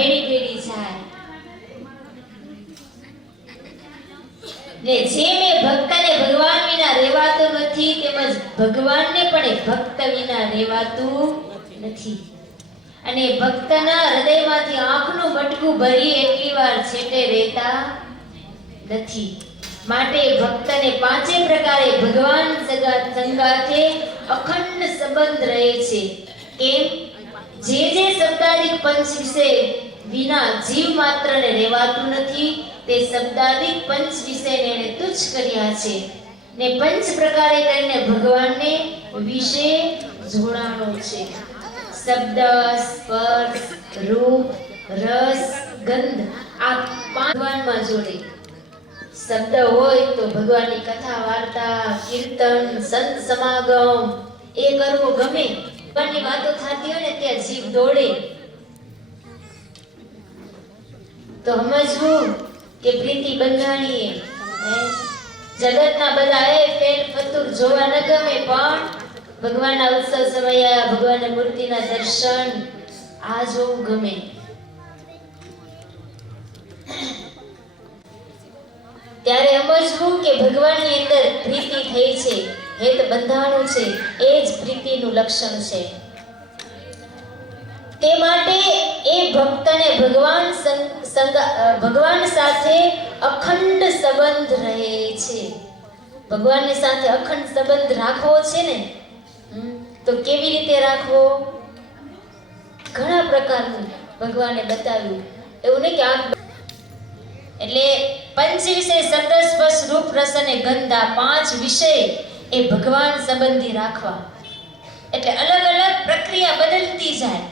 ભેડી ભેડી જાય ને જેમ એ ભક્તને ભગવાન વિના રહેવાતું નથી તેમજ ભગવાનને પણ એ ભક્ત વિના રહેવાતું નથી અને ભક્તના હૃદયમાંથી આંખનું બટકું ભરી એટલી વાર છેટે રહેતા નથી માટે ભક્તને પાંચે પ્રકારે ભગવાન સંગાથે અખંડ સંબંધ રહે છે કેમ જે શબ્દાદિક પંચ વિશે વિના જીવ માત્રને રહેવાતું નથી તે શબ્દાદિક પંચ વિષયને એને તુચ્છ કર્યા છે ને પંચ પ્રકારે કરીને ભગવાનને વિશે જોડાણો છે શબ્દ સ્પર્શ રૂપ રસ ગંધ આ ભગવાનમાં જોડે શબ્દ હોય તો ભગવાનની કથા વાર્તા કીર્તન સંત સમાગમ એ કરવો ગમે ભગવાનની વાતો થતી હોય ને ત્યાં જીવ દોડે તો સમજવું કે પ્રીતિ બંધાણીએ જગતના બધા એ ફેર ફતુર જોવા ન ગમે પણ ભગવાનના ઉત્સવ સમયે ભગવાનની મૂર્તિના દર્શન આ જોવું ગમે ત્યારે સમજવું કે ભગવાનની અંદર પ્રીતિ થઈ છે હેત બંધાણું છે એ જ પ્રીતિનું લક્ષણ છે તે માટે એ ભક્તને ભગવાન સાથે અખંડ સંબંધ રહે છે ભગવાનની સાથે અખંડ સંબંધ રાખવો છે ને તો કેવી રીતે રાખવો ઘણા પ્રકારનું ભગવાને બતાવ્યું એવું નહીં કે એટલે પંચ વિષય શબ્દ સ્પર્શ રૂપ રસ અને ગંધ આ પાંચ વિષય એ ભગવાન સંબંધી રાખવા એટલે અલગ અલગ પ્રક્રિયા બદલતી જાય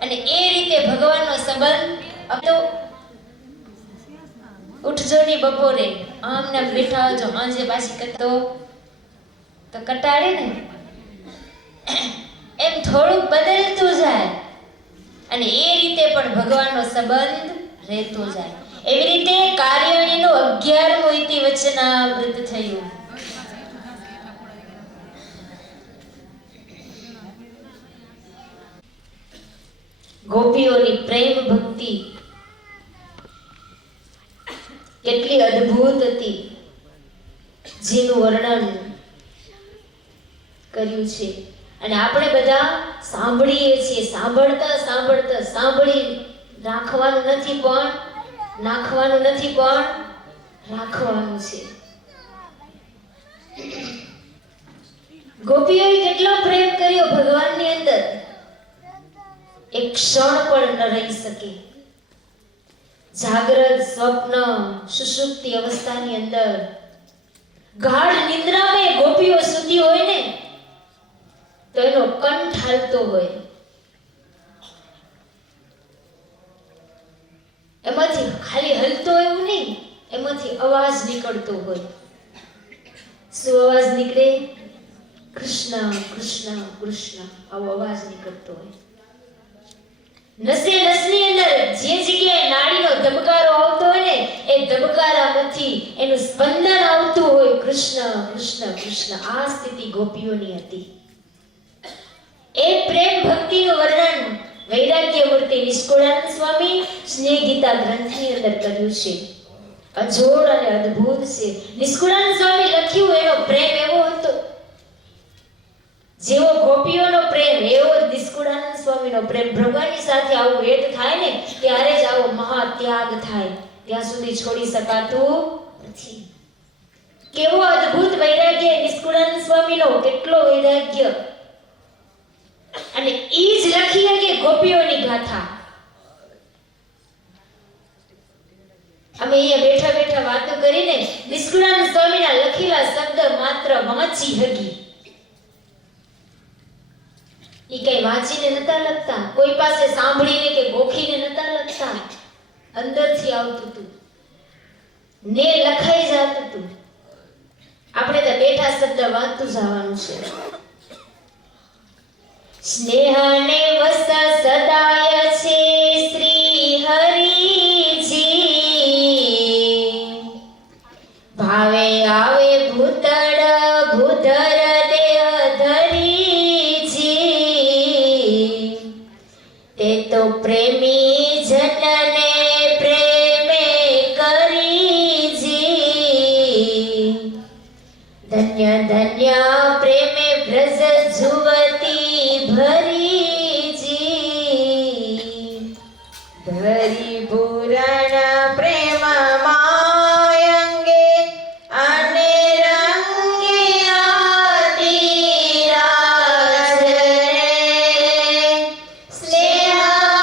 અને એ રીતે ભગવાનનો સંબંધ તો ઉઠજો ની બપોરે આમને બેઠા જો હાંજે પાછી કરતો તો કટાડે ને એમ થોડું બદલતું જાય અને એ રીતે પણ ભગવાનનો સંબંધ રહેતો જાય એવી રીતે કાર્યણીનું 11મું ઇતિ વચનામૃત થયું ગોપીઓની પ્રેમ ભક્તિ કેટલી અદ્ભુત હતી જેનું વર્ણન કર્યું છે અને આપણે બધા સાંભળીએ છીએ સાંભળતા સાંભળી રાખવાનું નથી પણ નાખવાનું નથી પણ રાખવાનું છે ગોપીઓએ કેટલો પ્રેમ કર્યો ભગવાનની અંદર એક ક્ષણ પણ ન રહી શકે જાગ્રત સ્વપ્ન સુષુપ્તિ અવસ્થાની અંદર ગાઢ નિદ્રામાં ગોપીઓ સૂતી હોય ને તો એનો કંઠ હાલતો હોય એમાંથી ખાલી હલતો એવું નહીં એમાંથી અવાજ નીકળતો હોય શું અવાજ નીકળે કૃષ્ણ કૃષ્ણ કૃષ્ણ આવો અવાજ નીકળતો હોય નસે નસની અંદર જે જગ્યાએ નાડીનો ધબકારો આવતો હોય ને એ ધબકારામાંથી એનું સ્પંદન આવતું હોય કૃષ્ણ કૃષ્ણ કૃષ્ણ આ સ્થિતિ ગોપીઓની હતી એ પ્રેમ ભક્તિનું વર્ણન વૈરાગ્ય મૂર્તિ નિષ્કુળાનંદ સ્વામી સ્નેહ ગીતા ગ્રંથની અંદર કર્યું છે અજોડ અને અદ્ભુત છે નિષ્કુળાનંદ સ્વામી લખ્યું એનો પ્રેમ એવો હતો જેવો ગોપીઓનો પ્રેમ એવો નિષ્કુળાનંદ સ્વામીનો પ્રેમ ભગવાનની સાથે આવું વેદ થાય ને ત્યારે જ આવો મહાત્યાગ થાય ત્યાં સુધી છોડી શકાતું નથી કેવો અદ્ભુત વૈરાગ્ય નિષ્કુળાનંદ સ્વામીનો કેટલો વૈરાગ્ય અને ઈ જ લખી કે ગોપીઓની ગાથા અમે અહીંયા બેઠા બેઠા વાતો કરીને નિષ્કુળાનંદ સ્વામીના લખેલા શબ્દ માત્ર વાંચી હગી ઈ કઈ વાંચીને નતા લખતા કોઈ પાસે સાંભળીને કે ગોખીને નતા લખતા અંદરથી આવતું હતું ને લખાઈ જતું હતું આપણે તો બેઠા શબ્દ વાંચતું જવાનું છે સ્નેહને વસ સદાય છે શ્રી હરિજી ભાવે આવે ભૂતળ ભૂધર દેહ ધરીજી તે તો પ્રેમી એની જટને પ્રેમે કરી જી ધન્ય ધન્ય પ્રેમે બ્રજ જુવતી ભરી જી ધરી પુરાણ પ્રેમ અંગે અને રંગે આતી રાજ રે સ્નેહાયેલા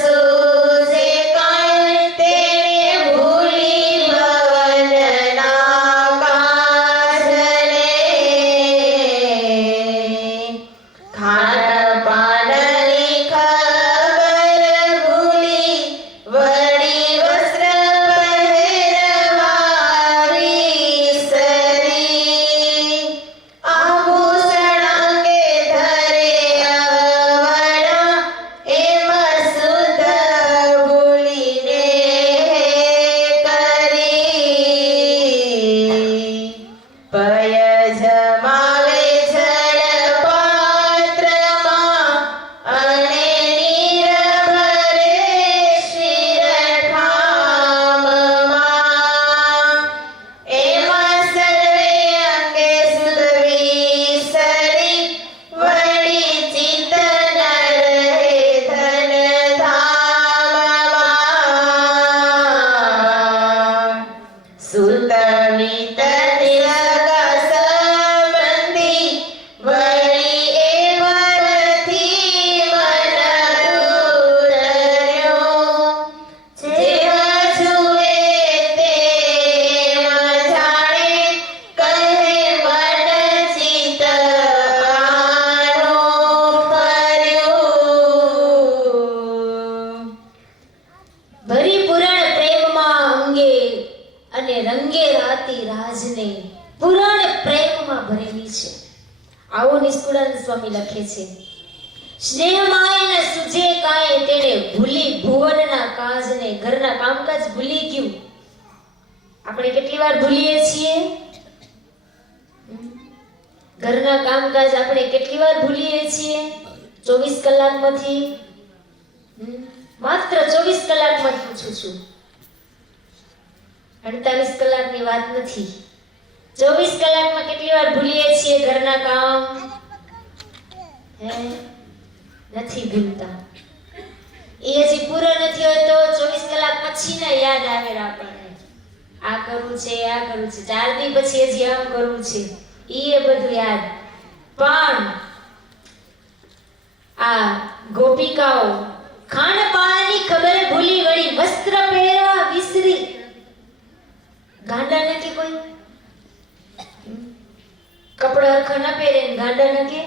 સુજે કાંઈ તેણે ભૂલી ભવનના કાજ રે ખાન પાનની ખબર ભૂલી વળી વસ્ત્ર પહેરવા વિસરી આભૂષણ અંગે ધરે અવળા એમાં શુદ્ધ ભૂલીને કરી પય જમાવે જળ પાત્રમાં અને નીર ભરે શિર ઠામમાં એમાં સર્વે અંગે સુધ વિસરી વળી ચિત્ત ન રહે ધન ધામમાં સુત વિત દિલગા સંબંધી વળી એ મનથી મન દૂર રહ્યો જેવા જુએ તેમ જાણે કહે મન ચિત્ત આનો ફર્યો ભરી પુરાણ પ્રેમમાં અંગે અને રંગે રાતી રાજને પુરાણ પ્રેમમાં ભરેલી છે. આવો નિષ્કુળાનંદ સ્વામી લખે છે સ્નેહમાય ન સુજે કાંઈ તેણે ભૂલી ભુવનના કાજને ઘરના કામકાજ ભૂલી ગયું. આપણે કેટલી વાર ભૂલીએ છીએ? ઘરના કામકાજ આપણે કેટલી વાર ભૂલીએ છીએ? 24 કલાકમાંથી માત્ર 24 કલાકમાં જ પૂછું છું, 48 કલાકની વાત નથી. 24 કલાકમાં કેટલી વાર ભૂલીએ છીએ ઘરના કામ? નથી ભૂલતા. એ હજી પૂરો નથી હોતો, 24 કલાક પછી ના યાદ આવે આપણને. આ કરવું છે, આ કરવું છે, 4 દી પછી હજી આમ કરવું છે, એ બધું યાદ. પણ આ ગોપિકાઓ ખાન પાનની ખબર ભૂલી વળી વસ્ત્ર પહેરવા વિસરી. ગાંડા નથી કોઈ? કપડા હરખા ના પહેરે ને ગાંડા નથી?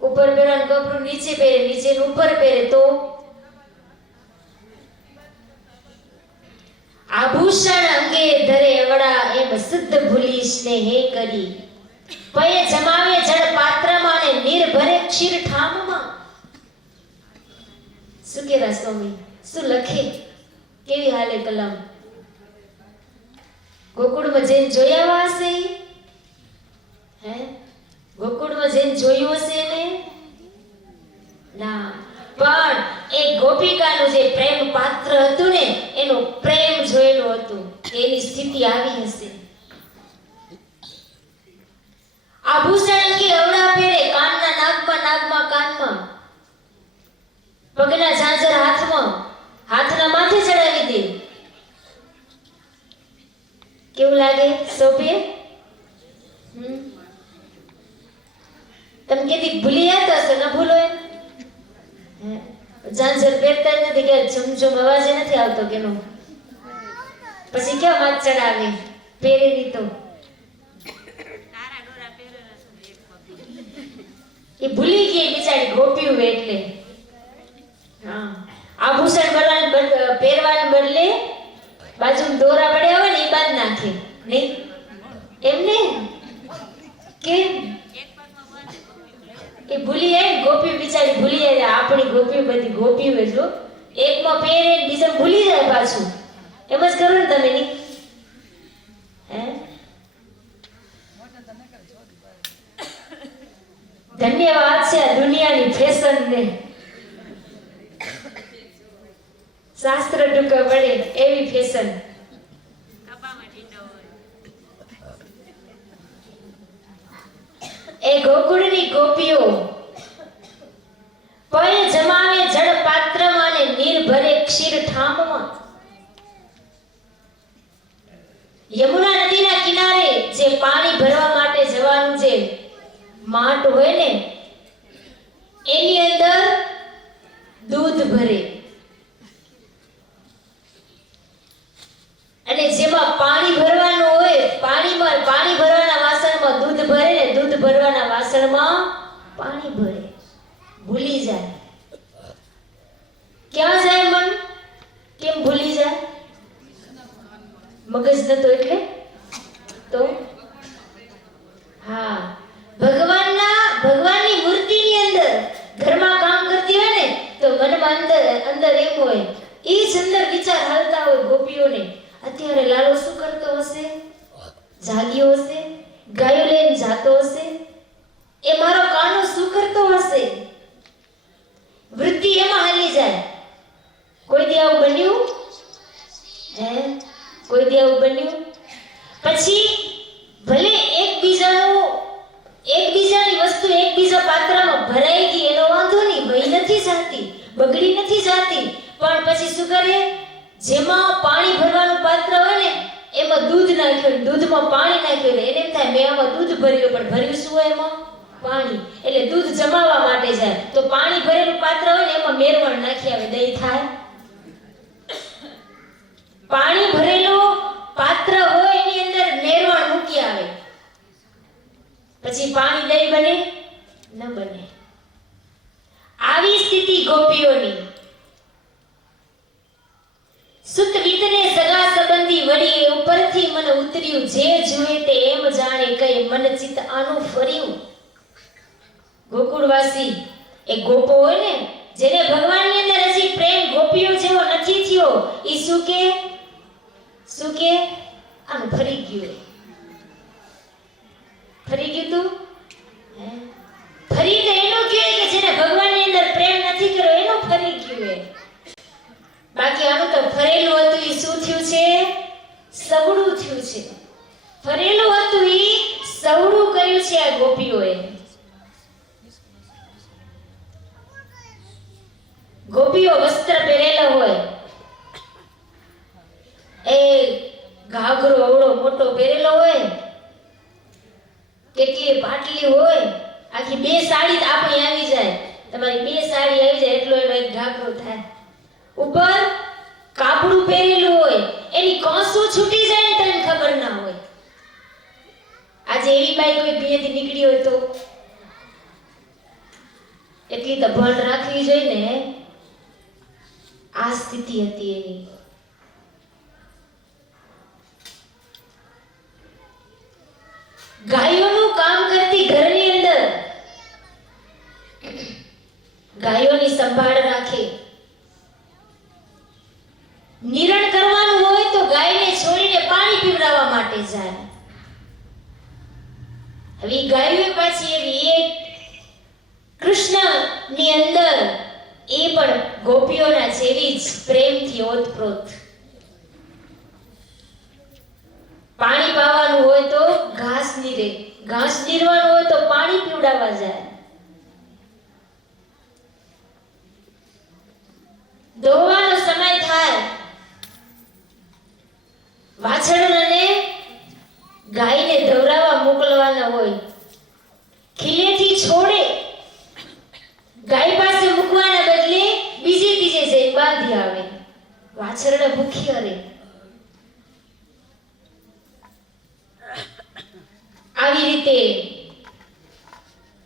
ઉપર પહેરવાનું કપડું નીચે પહેરે, નીચે ઉપર પહેરે તો આભૂષણ અંગે ધરે અવળા એમ શુદ્ધ ભૂલી સ્નેહે કરી પય જમાવે જળ પાત્રમાં ને નિર્ભરે ક્ષીર ઠામમાં. શું કેરા સ્વામી, શું લખે, કેવી હાલે કલમ. ગોકુળમાં જઈને જોયા હશે? હે ગોકુળમાં જઈને જોયું હશે ને? ના, પણ એ ગોપિકાનું જે પ્રેમ પાત્ર હતું ને એનો પ્રેમ જોયેલો હતો, એની સ્થિતિ આવી હશે. આભૂષણ કે અવળા પહેરે, કાનના નાગમાં કાનમાં, પગના ઝાંઝર હાથમાં, હાથના માથે ચડાવી દે. કેવું લાગે? શોભે? તમે કેદી ભૂલી જતા હશો? ન ભૂલો એમ? ઝાંઝર પહેરતા જ નથી કે ઝમઝમ અવાજ નથી આવતો કેનો? પછી કેમ હાથ ચડાવે? પહેરેલી તો એ ભૂલી ગઈ બિચારી ગોપીઓ એટલે. હા, આભૂષણ પહેરવાને બદલે બાજુમાં દોરા પડ્યા હોય ને એ બાદ નાખે નહીં એમને. કેમ? એ ભૂલી જાય ગોપી બિચારી, ભૂલી જાય. આપણી ગોપીઓ બધી ગોપીઓ જો એકમાં પહેરે બીજા ભૂલી જાય પાછું. એમ જ કરો ને તમે નહીં? હે ધન્યવાદ છે આ દુનિયાની ફેશન ને શાસ્ત્ર ટૂંકા પડે એવી ફેશન. એ ગોકુળની ગોપીઓ પય જમાવે જળ પાત્રમાં ને નિર્ભરે ક્ષીર ઠામમાં. યમુના નદીના કિનારે જે પાણી ભરવા માટે જવાનું છે માટ હોય ને એની અંદર દૂધ ભરે અને જેમાં પાણી ભરવાનું હોય પાણી ભરવાના વાસણમાં દૂધ ભરે ને દૂધ ભરવાના વાસણમાં પાણી ભરે. ભૂલી જાય. ક્યાં જાય મન? કેમ ભૂલી જાય? મગજ નતો એટલે તો હા ભગવાનની મૂર્તિની અંદર ઘરમાં કામ કરતી હોય ને તો મનમાં અંદર એમ હોય એ જ અંદર વિચાર હાલતા હોય ગોપીઓને અત્યારે લાલો શું કરતો હશે? જાગ્યો હશે? ગાયો લઈને જાતો હશે? એ મારો કાનો શું કરતો હશે? વૃત્તિ એમાં હાલી જાય. કોઈ દી આવું બન્યું? કોઈ દી આવું બન્યું? પછી ભલે એકબીજાની વસ્તુ એકબીજા પાત્રમાં ભરાઈ ગઈ એનો વાંધો નહીં, વહી નથી જાતી, બગડી નથી જાતી, પણ પછી શું કરે? જેમાં પાણી ભરવાનું પાત્ર હોય ને એમાં દૂધ નાખ્યું, દૂધમાં પાણી નાખ્યું, એને એમ થાય મેં આમાં દૂધ ભર્યું, પણ ભર્યું શું હોય એમાં? પાણી. એટલે દૂધ જમાવવા માટે જાય તો પાણી ભરેલું પાત્ર હોય ને એમાં મેરવણ નાખી આવે, દહીં થાય? પાણી ભરેલું પાત્ર હોય એની અંદર મેરવણ મૂકી આવે, પછી પાણી દહીં બને? ન બને. આવી સ્થિતિ ગોપીઓની. સુત વિતને સગા સંબંધી વળી ઉપરથી મન ઉતર્યું, જે જુએ તે એમ જાણે કઈ મન ચિત્ત આનું ફર્યું. ગોકુળવાસી એક ગોપો હોય ને જેને ભગવાનની અંદર હજી પ્રેમ ગોપીઓ જેવો નથી થયો, ઈ શું કે આનું ફરી ગયું. ફરી ગયું તું? ફરી તો એનું કહે કે જેને ભગવાનની અંદર પ્રેમ નથી કર્યો એનું ફરી ગયું. બાકી આનું તો ફરેલું હતું ઈ શું થયું છે? સવડું થયું છે. ફરેલું હતું ઈ સવડું કર્યું છે આ ગોપીઓએ. ગોપીઓ વસ્ત્ર પહેરેલા હોય, એ ઘાઘરો અવળો મોટો પહેરેલો હોય, કેટલી પાટલી હોય, આખી 2 સાડી આપણી આવી જાય, તમારી 2 સાડી આવી જાય એટલો એનો એક ઘાઘરો થાય. ઉપર કાપડું પહેરેલું હોય, એની કોસું છૂટી જાય ને તને ખબર ના હોય. આજે એવી બાઈ કોઈ ભીએથી નીકળી હોય તો એટલી તો ભણ રાખવી જોઈએ ને. આ સ્થિતિ હતી એની. ગાયોનું કામ કરતી ઘરની અંદર ગાયોની સંભાળ રાખે. નિરણ કરવાનું હોય તો ગાયને છોડીને પાણી પીવડાવવા માટે જાય. હવે ગાયો પાછી એવી એક કૃષ્ણની અંદર એ પણ ગોપીઓના જેવી જ પ્રેમથી ઓતપ્રોત. પાણી પાવાનું હોય તો ઘાસ નીરે, ઘાસ નીરવાનું હોય તો પાણી પીવડાવવા જાય. દોવાનો સમય થાય, વાછરડાને ગાયને ધવરાવવા મોકલવાના હોય, ખીલેથી છોડે ગાય પાસે મૂકવાના બદલે બીજે ત્રીજે જઈ બાંધી આવે. વાછરડા ભૂખી હરે. આવી રીતે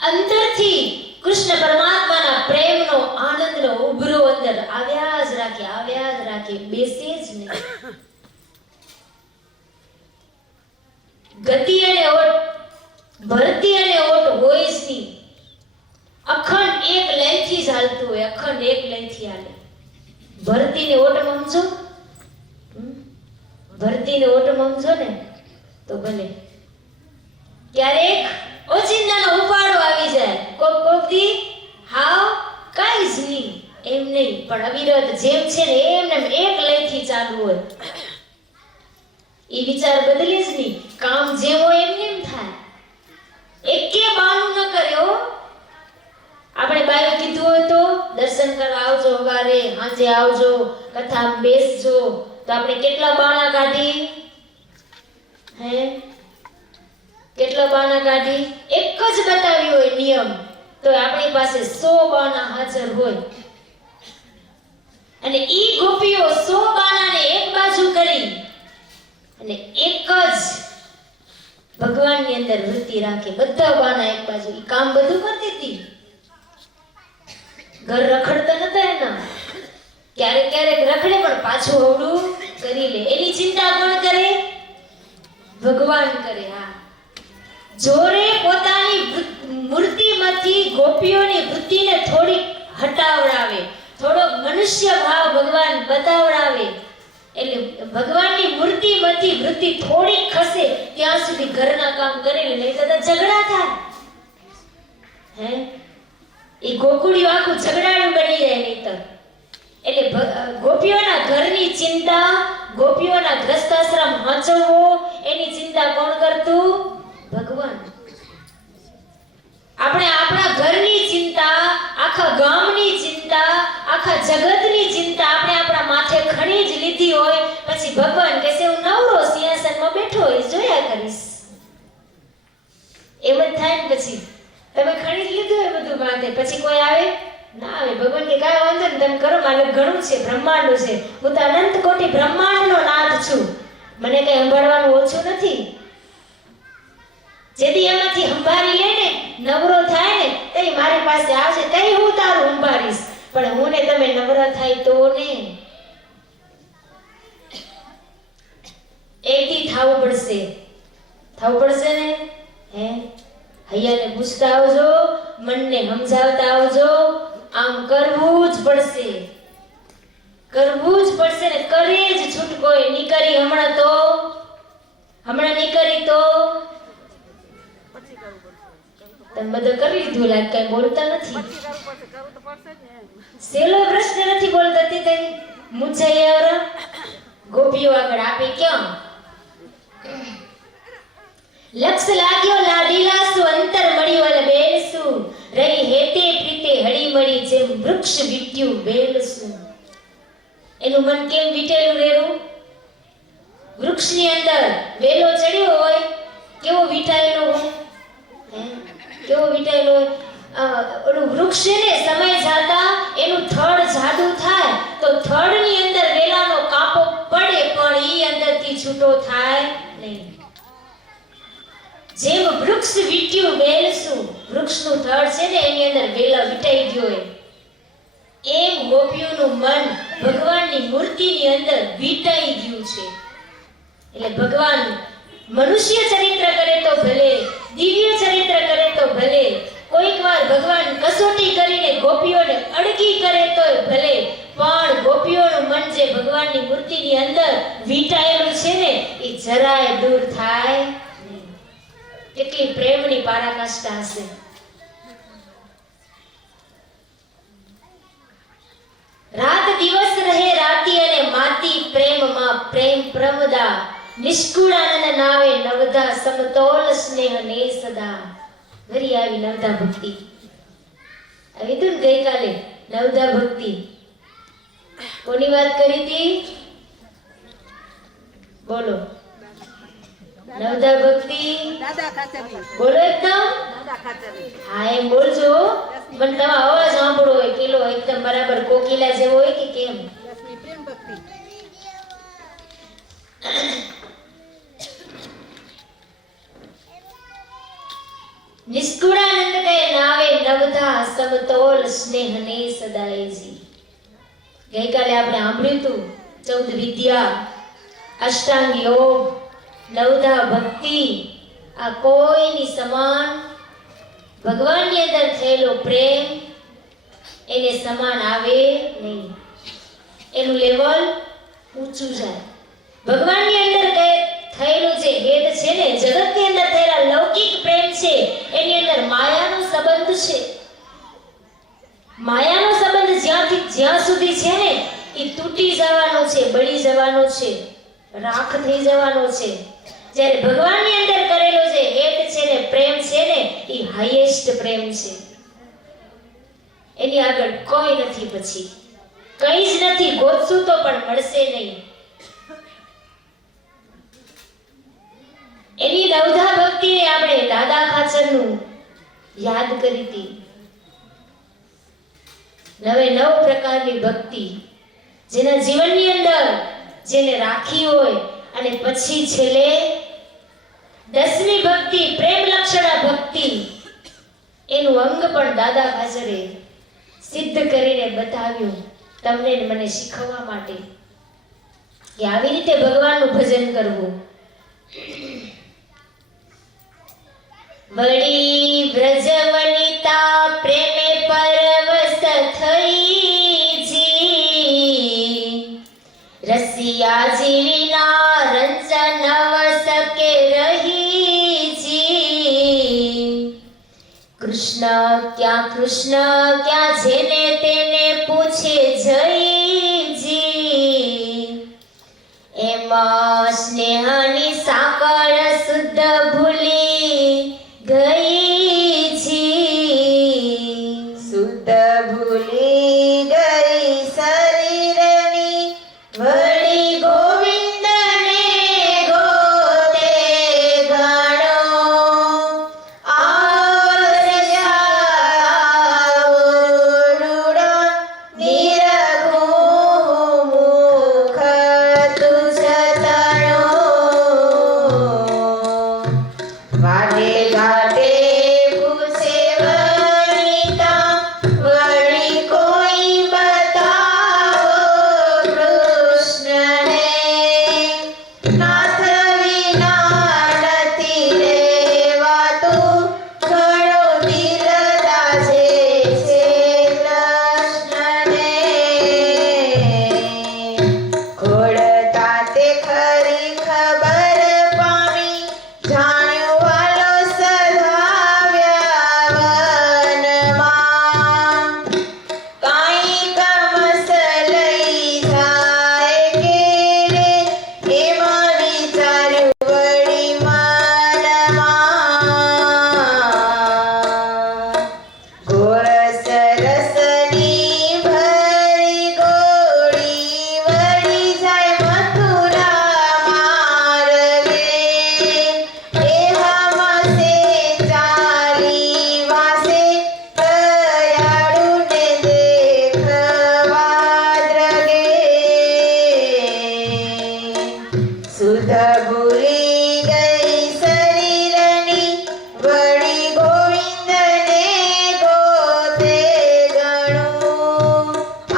અંતરથી કૃષ્ણ પરમાત્માના પ્રેમનો આનંદનો ઉભરો અંદર આવ્યા જ રાખે, બેસે જ નહીં. ગતિ અને ઓટ, ભરતી અને ઓટ હોય જ નહીં. અખંડ એક લયથી જ હાલતું હોય, અખંડ એક લયથી હાલે. ભરતીને ઓટમાં સમજો, ભરતીને ઓટમાં સમજો ને તો ભલે. ક્યારેક ઓચિંતાનો ઉપાડો આવી જાય. કોક દી હાવ કાંઈ જ નહીં, એમ નહીં, પણ અવિરત જેમ છે ને એમને એક લયથી ચાલુ હોય. એ વિચાર બદલે જ નહીં, કામ જેમ હોય એમ નેમ થાય. એકે બાનું ન કર્યો. આપણે બાયો કીધું હોય તો દર્શન કરવા આવજો, સવારે સાંજે આવજો, કથામાં બેસજો, તો આપણે કેટલા બાણા કાઢી? હે, કેટલા બાણા કાઢી? એક જ બતાવ્યું હોય નિયમ, તો આપણી પાસે 100 બાણા હાજર હોય. અને ઈ ગોપીઓ 100 બાણાને એક બાજુ કરી અને એક જ ભગવાનની અંદર વૃત્તિ રાખે. બધા બાણા એક બાજુ. ઈ કામ બધું કરતી હતી. ઘર રખડતા નતા એના. ક્યારેક ક્યારેક રખડે પણ પાછું હવડું કરી લે. એની ચિંતા કોણ કરે? ભગવાન કરે. હા, જોરે પોતાની મૂર્તિમાંથી ગોપીઓની વૃત્તિને થોડી હટાવડાવે, થોડો મનુષ્ય ભાવ ભગવાન બતાવડાવે, એટલે ભગવાનની મૂર્તિમાંથી વૃત્તિ થોડી ખસે ત્યાં સુધી ઘરના કામ કરે. નહીં તો ઝઘડા થાય. હે, એ ગોકુળિયું આખું ઝઘડાળું બની જાય નહીં તો. એટલે ગોપીઓના ઘરની ચિંતા, ગોપીઓના ગ્રસ્તાશ્રમ હાંચવવો, એની ચિંતા કોણ કરતું? ભગવાન. આપણે આપણા ઘરની ચિંતા, આખા ગામની ચિંતા, આખા જગતની ચિંતા આપણે આપણા માથે ખણી જ લીધી હોય, પછી ભગવાન કહેશે હું નવરો સિંહાસનમાં બેઠો હોય જોયા કરીશ. એમ જ થાય ને. પછી તમે ખણી જ લીધું હોય બધું માથે, પછી કોઈ આવે ના આવે. ભગવાન કે કાંઈ વાંધો નહીં, તમે કરો, મારે ઘણું છે, બ્રહ્માંડ છે, હું તો અનંત કોટી બ્રહ્માંડનો નાથ છું, મને કઈ સંભાળવાનું ઓછું નથી. જેથી એમાંથી સંભાળી લે ને, નવરો થાય ને, તે મારી પાસે આવશે, તે હું તારું સંભાળીશ. પણ હું ને તમે નવરા થાય તો ને એક દી થવું પડશે. થવું પડશે ને. હે, હૈયાને પૂછતા આવજો, મનને સમજાવતા આવજો. આમ કરવું જ પડશે, કરવું જ પડશે ને. કરે જ છૂટકો. નીકળી હમણાં તો, હમણાં નીકળી તો તમે બધું કરી લીધું, લાગે કઈ બોલતા નથી. સેલો પ્રશ્ન નથી બોલતા. તે કઈ મૂંઝાઈ આવરા. ગોપીઓ આગળ આપે કેમ? લક્ષ લાગ્યો લાડીલાસુ, અંતર મળ્યું અલ બેલસુ, રહી હેતે પ્રીતે હળી મળી, જેમ વૃક્ષ વીટ્યું બેલસુ. એનું મન કેમ વીટેલું રેરું? વૃક્ષની અંદર વેલો ચડ્યો હોય, કેવો વીટાયેલો હોય? કેવો વીટાયેલો હોય? ઓલું વૃક્ષ છે ને, સમય જાતા એનું થડ જાડું થાય તો થડની અંદર વેલાનો કાપો પડે, પણ ઈ અંદરથી છૂટો થાય નહીં. જેમ વૃક્ષ વીટ્યું બેલસું, વૃક્ષનું થડ છે ને એની અંદર વેલા વીટાઈ ગયો હોય, એમ ગોપીઓનું મન ભગવાનની મૂર્તિની અંદર વીટાઈ ગયું છે. એટલે ભગવાન મનુષ્ય ચરિત્ર કરે તો ભલે, દિવ્ય ચરિત્ર કરે તો ભલે, કોઈક વાર ભગવાન કસોટી કરીને ગોપીઓને અડકી કરે તો ભલે, પણ ગોપીઓનું મન જે ભગવાનની મૂર્તિની અંદર વીટાયેલું છે ને, એ જરાય દૂર થાય નહીં. કેટલી પ્રેમની પરાકાષ્ઠા હશે. રાત દિવસ રહે રાતી અને માતી પ્રેમમાં પ્રેમ પ્રમદા, નિષ્કુળાનંદ નાવે નવધા, સમતોલ સ્નેહ ને સદા. વરી આવી નવધા ભક્તિ. આવી તું ને ગઈકાલે નવધા ભક્તિ. કોની વાત કરી હતી? બોલો. નવધા ભક્તિ બોલો એકદમ. હા એમ બોલજો. પણ તમે અવાજ સાંભળો હોય કેલો એકદમ બરાબર કોકિલા જેવો હોય કે કેમ? નિષ્કુળાનંદ કહે નાવે નવધા, સમતોલ સ્નેહ ને સદાયજી. ગઈકાલે આપણે સાંભળ્યું હતું 14 વિદ્યા, અષ્ટાંગ યોગ, નવધા ભક્તિ. આ કોઈની સમાન ભગવાનની અંદર થયેલો પ્રેમ એને સમાન આવે નહીં. એનું લેવલ ઊંચું જાય. ભગવાનની અંદર થયેલું જે હેત છે ને, જગતની અંદર થયેલા લૌકિક પ્રેમ છે, એની અંદર માયાનો સંબંધ છે. માયાનો સંબંધ જ્યાંથી જ્યાં સુધી છે ને, એ તૂટી જવાનો છે, બળી જવાનો છે, રાખ થઈ જવાનો છે. જ્યારે ભગવાનની અંદર કરેલો જે હેત છે ને, પ્રેમ છે ને, એ હાઈએસ્ટ પ્રેમ છે. એની આગળ કોઈ નથી, પછી કંઈ જ નથી. ગોતશું તો પણ મળશે નહીં. એની નવધા ભક્તિને આપણે દાદા ખાચરનું યાદ કરી હતી. નવે નવ પ્રકારની ભક્તિ જેના જીવનની અંદર જેને રાખી હોય, અને પછી છેલ્લે 10મી ભક્તિ પ્રેમ લક્ષણા ભક્તિ, એનું અંગ પણ દાદા ખાચરે સિદ્ધ કરીને બતાવ્યું તમને ને મને શીખવવા માટે કે આવી રીતે ભગવાનનું ભજન કરવું. વળી વ્રજ વનિતા પ્રેમે પરવશ થઈ જી, રસિયાજી વિના રંજન નવસકે રહી જી. કૃષ્ણ ક્યાં જેને તેને પૂછે જયજી, એમાં સ્નેહની સાકળ શુદ્ધ ભૂલી ગઈ જી. શુદ્ધ ભૂલી ગઈ શરીરની, વળી ગોવિંદને ગોતે ઘણો. આવરુડા નિરખું મુખ તુજ તણો. વાટે ઘાટે પૂછે વનિતા, વળી કોઈ બતાવો કૃષ્ણને. નાથ વિના નથી રહેવાતું, ઘણો દિલદાર છે કૃષ્ણને. ખોળતા તે ખરી ખબર પામી, જાણ્યું વાલો સધાવ્યા વનમાં. કાંઈ કમસ લઈ જાય કે રે, એમાં વિચાર્યું વળી મનમાં. ગોરસ રસની ભરી ગોળી, વળી જાય મથુરા માર્ગે. એહામસે ચાલી વાસે, દયાળુને દેખવા દ્રગે. શુદ્ધ ભૂલી ગઈ શરીરની, વળી ગોવિંદને ગોતે ઘણું.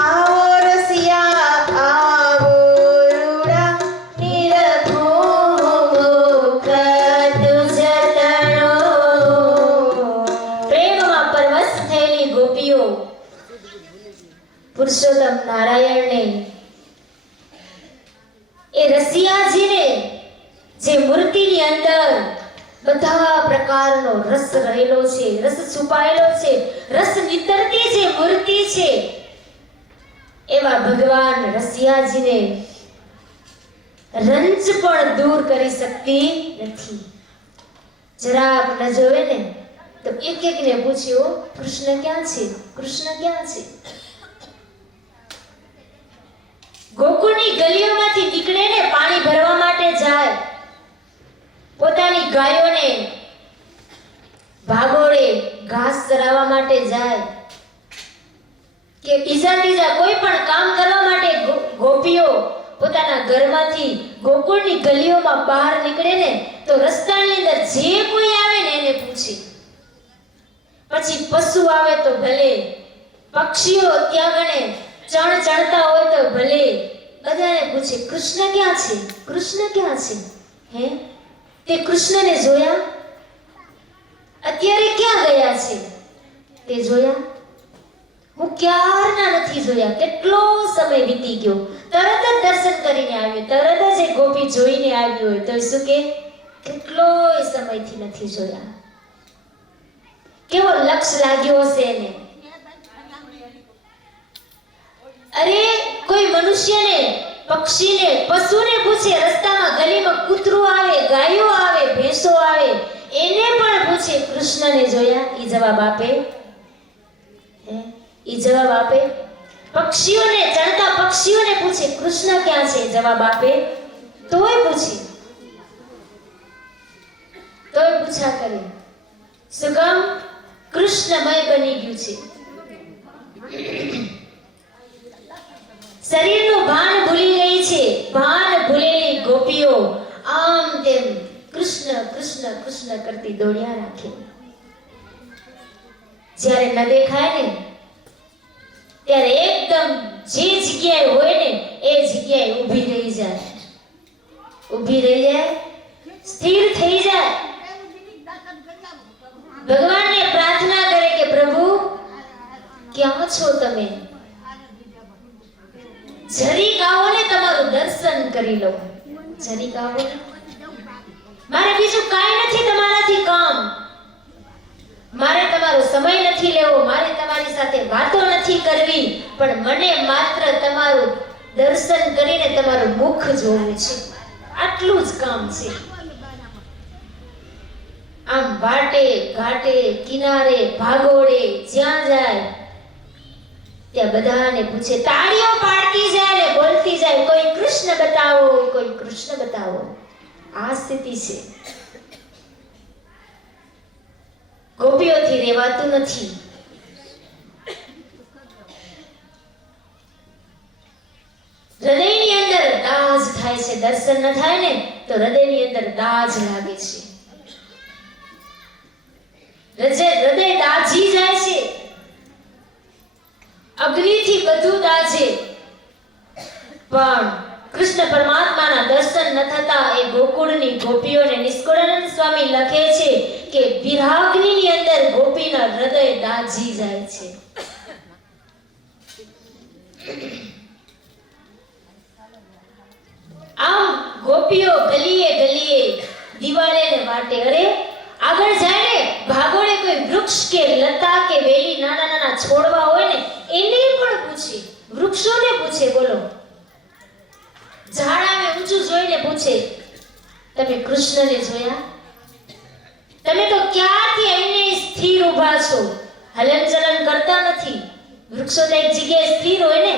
આવો રસિયા આવો રૂડા, નિરખું મુખ તુજ તણો. પ્રેમમાં પરવશ થયેલી ગોપીઓ પુરુષોત્તમ નારાયણને, એ રસિયાજીને, જે મૂર્તિની અંદર બધા પ્રકારનો રસ રહેલો છે, રસ છુપાયેલો છે, રસ નિતરતી જે મૂર્તિ છે, એવા ભગવાન રસિયાજીને રંજ પણ દૂર કરી શકતી નથી. જરાક ન જોવે ને તો એક એકને પૂછ્યું, કૃષ્ણ ક્યાં છે? કૃષ્ણ ક્યાં છે? ગોકુળની ગલીઓમાંથી નીકળે ને પાણી ભરવા માટે જાય, પોતાની ગાયોને ભાગોળે ઘાસ ચરાવવા માટે જાય, કે બીજા કોઈ પણ કામ કરવા માટે ગોપીઓ પોતાના ઘરમાંથી ગોકુળની ગલીઓમાં બહાર નીકળે ને તો રસ્તાની અંદર જે કોઈ આવે ને એને પૂછે. પછી પશુ આવે તો ભલે, પક્ષીઓ ત્યાં ગણે ચણ ચણતા હોય તો ભલે, બધાને પૂછે કૃષ્ણ ક્યાં છે? કૃષ્ણ ક્યાં છે? હે, તે કૃષ્ણને જોયા? અત્યારે ક્યાં ગયા છે? તે જોયા? હું ક્યારના નથી જોયા, કેટલો સમય વીતી ગયો, તરત જ દર્શન કરીને આવ્યો, તરત જ એ ગોપી જોઈને આવ્યો હોય તો શું કે કેટલોય સમયથી નથી જોયા. કેવો લક્ષ લાગ્યો હશે એને. અરે કોઈ મનુષ્યને, પક્ષીને, પશુને પૂછે, રસ્તામાં ગલીમાં કૂતરું આવે, ગાયો આવે, ભેંસો આવે, એને પણ પૂછે કૃષ્ણને જોયા? ઈ જવાબ આપે? ઈ જવાબ આપે? પક્ષીઓને, ચણતા પક્ષીઓને પૂછે કૃષ્ણ ક્યાં છે? જવાબ આપે? તોય પૂછે, તોય પૂછા કરે. શું કામ? કૃષ્ણમય બની ગયું છે. શરીરનું ભાન ભૂલી ગઈ છે. ભાન ભૂલેલી ગોપીઓ આમ તેમ કૃષ્ણ કૃષ્ણ કૃષ્ણ કરતી દોડ્યા રાખે. જ્યારે ન દેખાય ને ત્યારે એકદમ જે જગ્યાએ હોય ને એ જગ્યાએ ઊભી રહી જાય. ઊભી રહી જાય, સ્થિર થઈ જાય. ભગવાનને પ્રાર્થના કરે કે પ્રભુ ક્યાં છો તમે? જરીક આવો ને, તમારું દર્શન કરી લો. જરીક આવો. મારે બીજું કાંઈ નથી તમારાથી કામ. મારે તમારો સમય નથી લેવો, મારે તમારી સાથે વાતો નથી કરવી, પણ મને માત્ર તમારું દર્શન કરીને તમારું મુખ જોવું છે. આટલું જ કામ છે. આમ વાટે ઘાટે કિનારે ભાગોડે જ્યાં જાય ત્યાં બધાને પૂછે, તાળીઓ પાડતી જાય ને બોલતી જાય, કોઈ કૃષ્ણ બતાવો, કોઈ કૃષ્ણ બતાવો. આ સ્થિતિ છે. ગોપીઓથી રહેવાતું નથી. હૃદયની અંદર દાજ થાય છે. દર્શન ન થાય ને તો હૃદયની અંદર દાજ લાગે છે. હૃદય દાજી જાય છે. અગ્નિથી બધું દાજે, પણ કૃષ્ણ પરમાત્માના દર્શન ન થતા એ ગોકુળની ગોપીઓને નિષ્કુળાનંદ સ્વામી લખે છે કે વિરાગ્નિની અંદર ગોપીના હૃદય દાજી જાય છે. આમ ગોપીઓ ગલીએ ગલીએ દિવાળે ને વાટે, અરે આગળ જાય ને ભાગોળે કોઈ વૃક્ષ કે લતા કે વેલી નાના નાના છોડવા હોય ને એને પણ પૂછે, વૃક્ષોને પૂછે. બોલો, ઝાડાને ઊંચું જોઈને પૂછે, તમે કૃષ્ણને જોયા? તમે તો ક્યાંથી એમને સ્થિર ઊભા છો, હલનચલન કરતા નથી. વૃક્ષો તો એક જગ્યાએ સ્થિર હોય ને.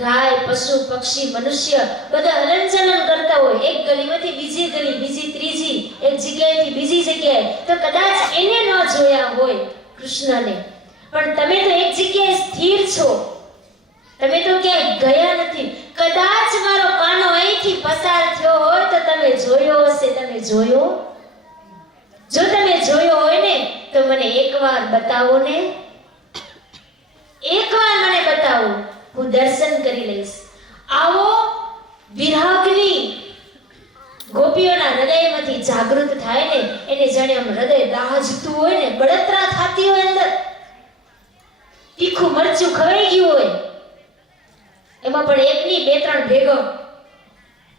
ગાય, પશુ, પક્ષી, મનુષ્ય બધા હલનચલન કરતા હોય, એક ગલીમાંથી બીજી ગલી, બીજી ત્રીજી, એક જગ્યાએથી બીજી જગ્યાએ. તો કદાચ એને ન જોયા હોય કૃષ્ણને, પણ તમે તો એક જગ્યાએ સ્થિર છો. તમે તો ક્યાંય ગયા નથી. કદાચ મારો કાનો અહીંથી પસાર થયો હોય તો તમે જોયો હશે. તમે જોયો? જો તમે જોયો હોય ને તો મને એકવાર બતાવો ને. એકવાર મને બતાવો, હું દર્શન કરી લઈશ. આવો વિરાગની ગોપીઓના હૃદયમાંથી જાગૃત થાય ને એને જાણે આમ હૃદય દાજતું હોય ને, બળતરા થતી હોય, અંદર તીખું મરચું ખવાઈ ગયું હોય, એમાં પણ એકની બે ત્રણ ભેગો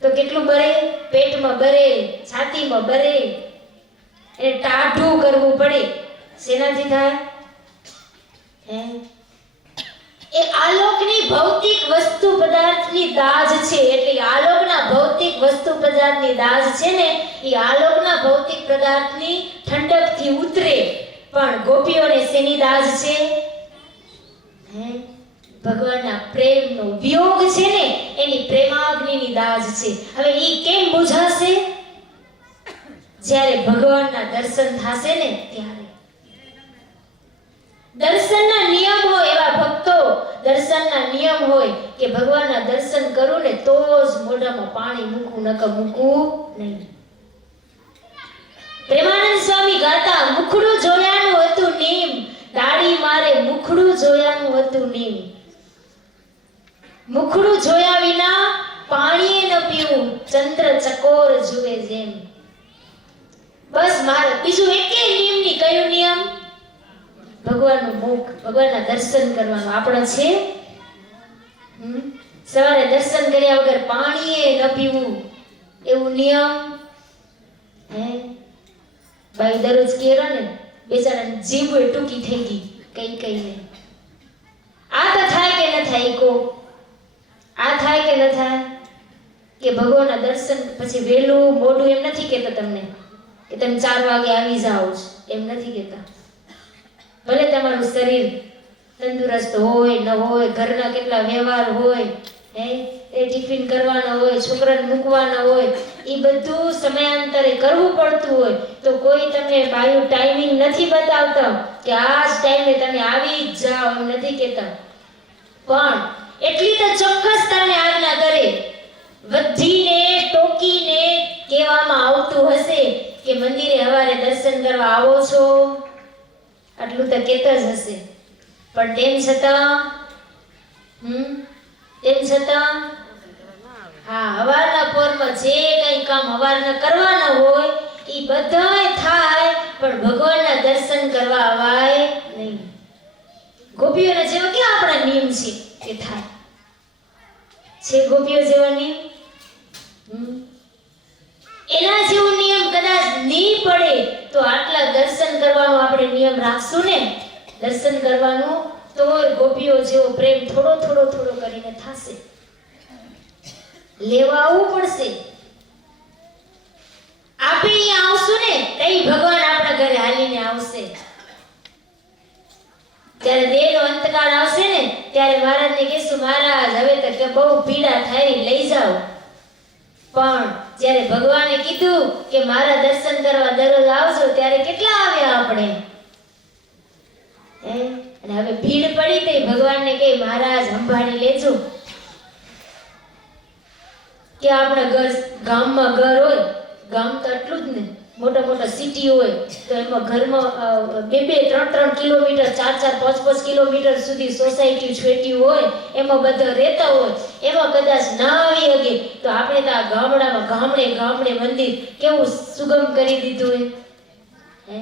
તો કેટલું બરે? પેટમાં બરે, છાતીમાં બરે, એને ટાઢું કરવું પડે. શેનાથી થાય? એ આલોકની ભૌતિક વસ્તુ પદાર્થની દાજ છે. એટલે આલોકના ભૌતિક વસ્તુ પદાર્થની દાજ છે ને એ આલોકના ભૌતિક પદાર્થની ઠંડકથી ઉતરે. પણ ગોપીઓને શેની દાજ છે? ભગવાનના પ્રેમનો વિયોગ છે ને એની પ્રેમાગ્નિની દાજ છે. હવે ઈ કેમ બુઝાશે? જ્યારે ભગવાનના દર્શન થશે ને ત્યારે. દર્શનના નિયમ હોય એવા ભક્તો, દર્શનના નિયમ હોય કે ભગવાનના દર્શન કરું ને તો જ મોઢામાં પાણી મૂકવું, નકર મૂકવું નહીં. પ્રેમાનંદ સ્વામી ગાતા, મુખડું જોયાનું હતું નીમ, દાઢી મારે મુખડું જોયાનું હતું નીમ. મુખડું જોયા વિના પાણી ન પીવું, ચંદ્ર ચકોર જુએ જેમ. બસ મારે બીજું એકે નિયમ ની. કયો નિયમ? ભગવાનનું મુખ, ભગવાનના દર્શન કરવાનું આપણો છે. સવારે દર્શન કર્યા વગર પાણીએ ન પીવું એવું નિયમ હે? ભાઈ દરરોજ કેરો ને બેચારાની જીભ ટૂંકી થઈ ગઈ કઈ કઈને. આ તો થાય કે ન થાય કો? આ થાય કે ન થાય? કે ભગવાનના દર્શન પછી વહેલું મોડું એમ નથી કહેતા તમને કે તમે 4 વાગે આવી જાઓ છો, એમ નથી કહેતા. ભલે તમારું શરીર તંદુરસ્ત હોય ન હોય, ઘરના કેટલા વ્યવહાર હોય, હે એ ટિફિન કરવાના હોય, છોકરાને મૂકવાના હોય, એ બધું સમયાંતરે કરવું પડતું હોય તો કોઈ તમને બાયું ટાઈમિંગ નથી બતાવતા કે આ જ ટાઈમે તમે આવી જ જાઓ, એમ નથી કહેતા. પણ એટલી તો ચોક્કસ તમને આજ્ઞા કરે, વધીને ટોકીને કહેવામાં આવતું હશે કે મંદિરે સવારે દર્શન કરવા આવો છો, આટલું તો કહેતા જ હશે. પણ તેમ છતાં હા, હવારના પોરમાં જે કંઈ કામ હવારના કરવાના હોય એ બધાય થાય, પણ ભગવાનના દર્શન કરવા આવાય નહીં. ગોપીઓના જેવા ક્યાં આપણા નિયમ છે કે થાય છે? ગોપીઓ જેવા નિયમ, એના જેવો નિયમ કદાચ નહીં પડે તો આટલા દર્શન કરવાનો આપણે નિયમ રાખશું ને, દર્શન કરવાનું તો ગોપીઓ જેવો પ્રેમ થોડો થોડો થોડો કરીને થશે. લેવા આવવું પડશે. આપણે અહીંયા આવશું ને કઈ ભગવાન આપણા ઘરે હાલીને આવશે. જ્યારે દેહનો અંતકાળ આવશે ને ત્યારે મહારાજને કહેશું, મહારાજ હવે તો કે બહુ પીડા થાય, લઈ જાઓ. પણ જ્યારે ભગવાને કીધું કે મારા દર્શન કરવા દરરોજ આવજો ત્યારે કેટલા આવ્યા આપણે, અને હવે ભીડ પડી તો ભગવાનને કહે મહારાજ સંભાળી લેજો. કે આપણા ઘર ગામમાં ઘર હોય, ગામ તો એટલું જ ને, મોટા મોટા સિટી હોય તો એમાં ઘરમાં 2-3 કિલોમીટર, 4-5 કિલોમીટર સુધી સોસાયટી છેટી હોય, એમાં બધા રહેતા હોય, એમાં કદાચ ના આવી શકે તો આપણે તો આ ગામડામાં ગામડે મંદિર કેવું સુગમ કરી દીધું હે?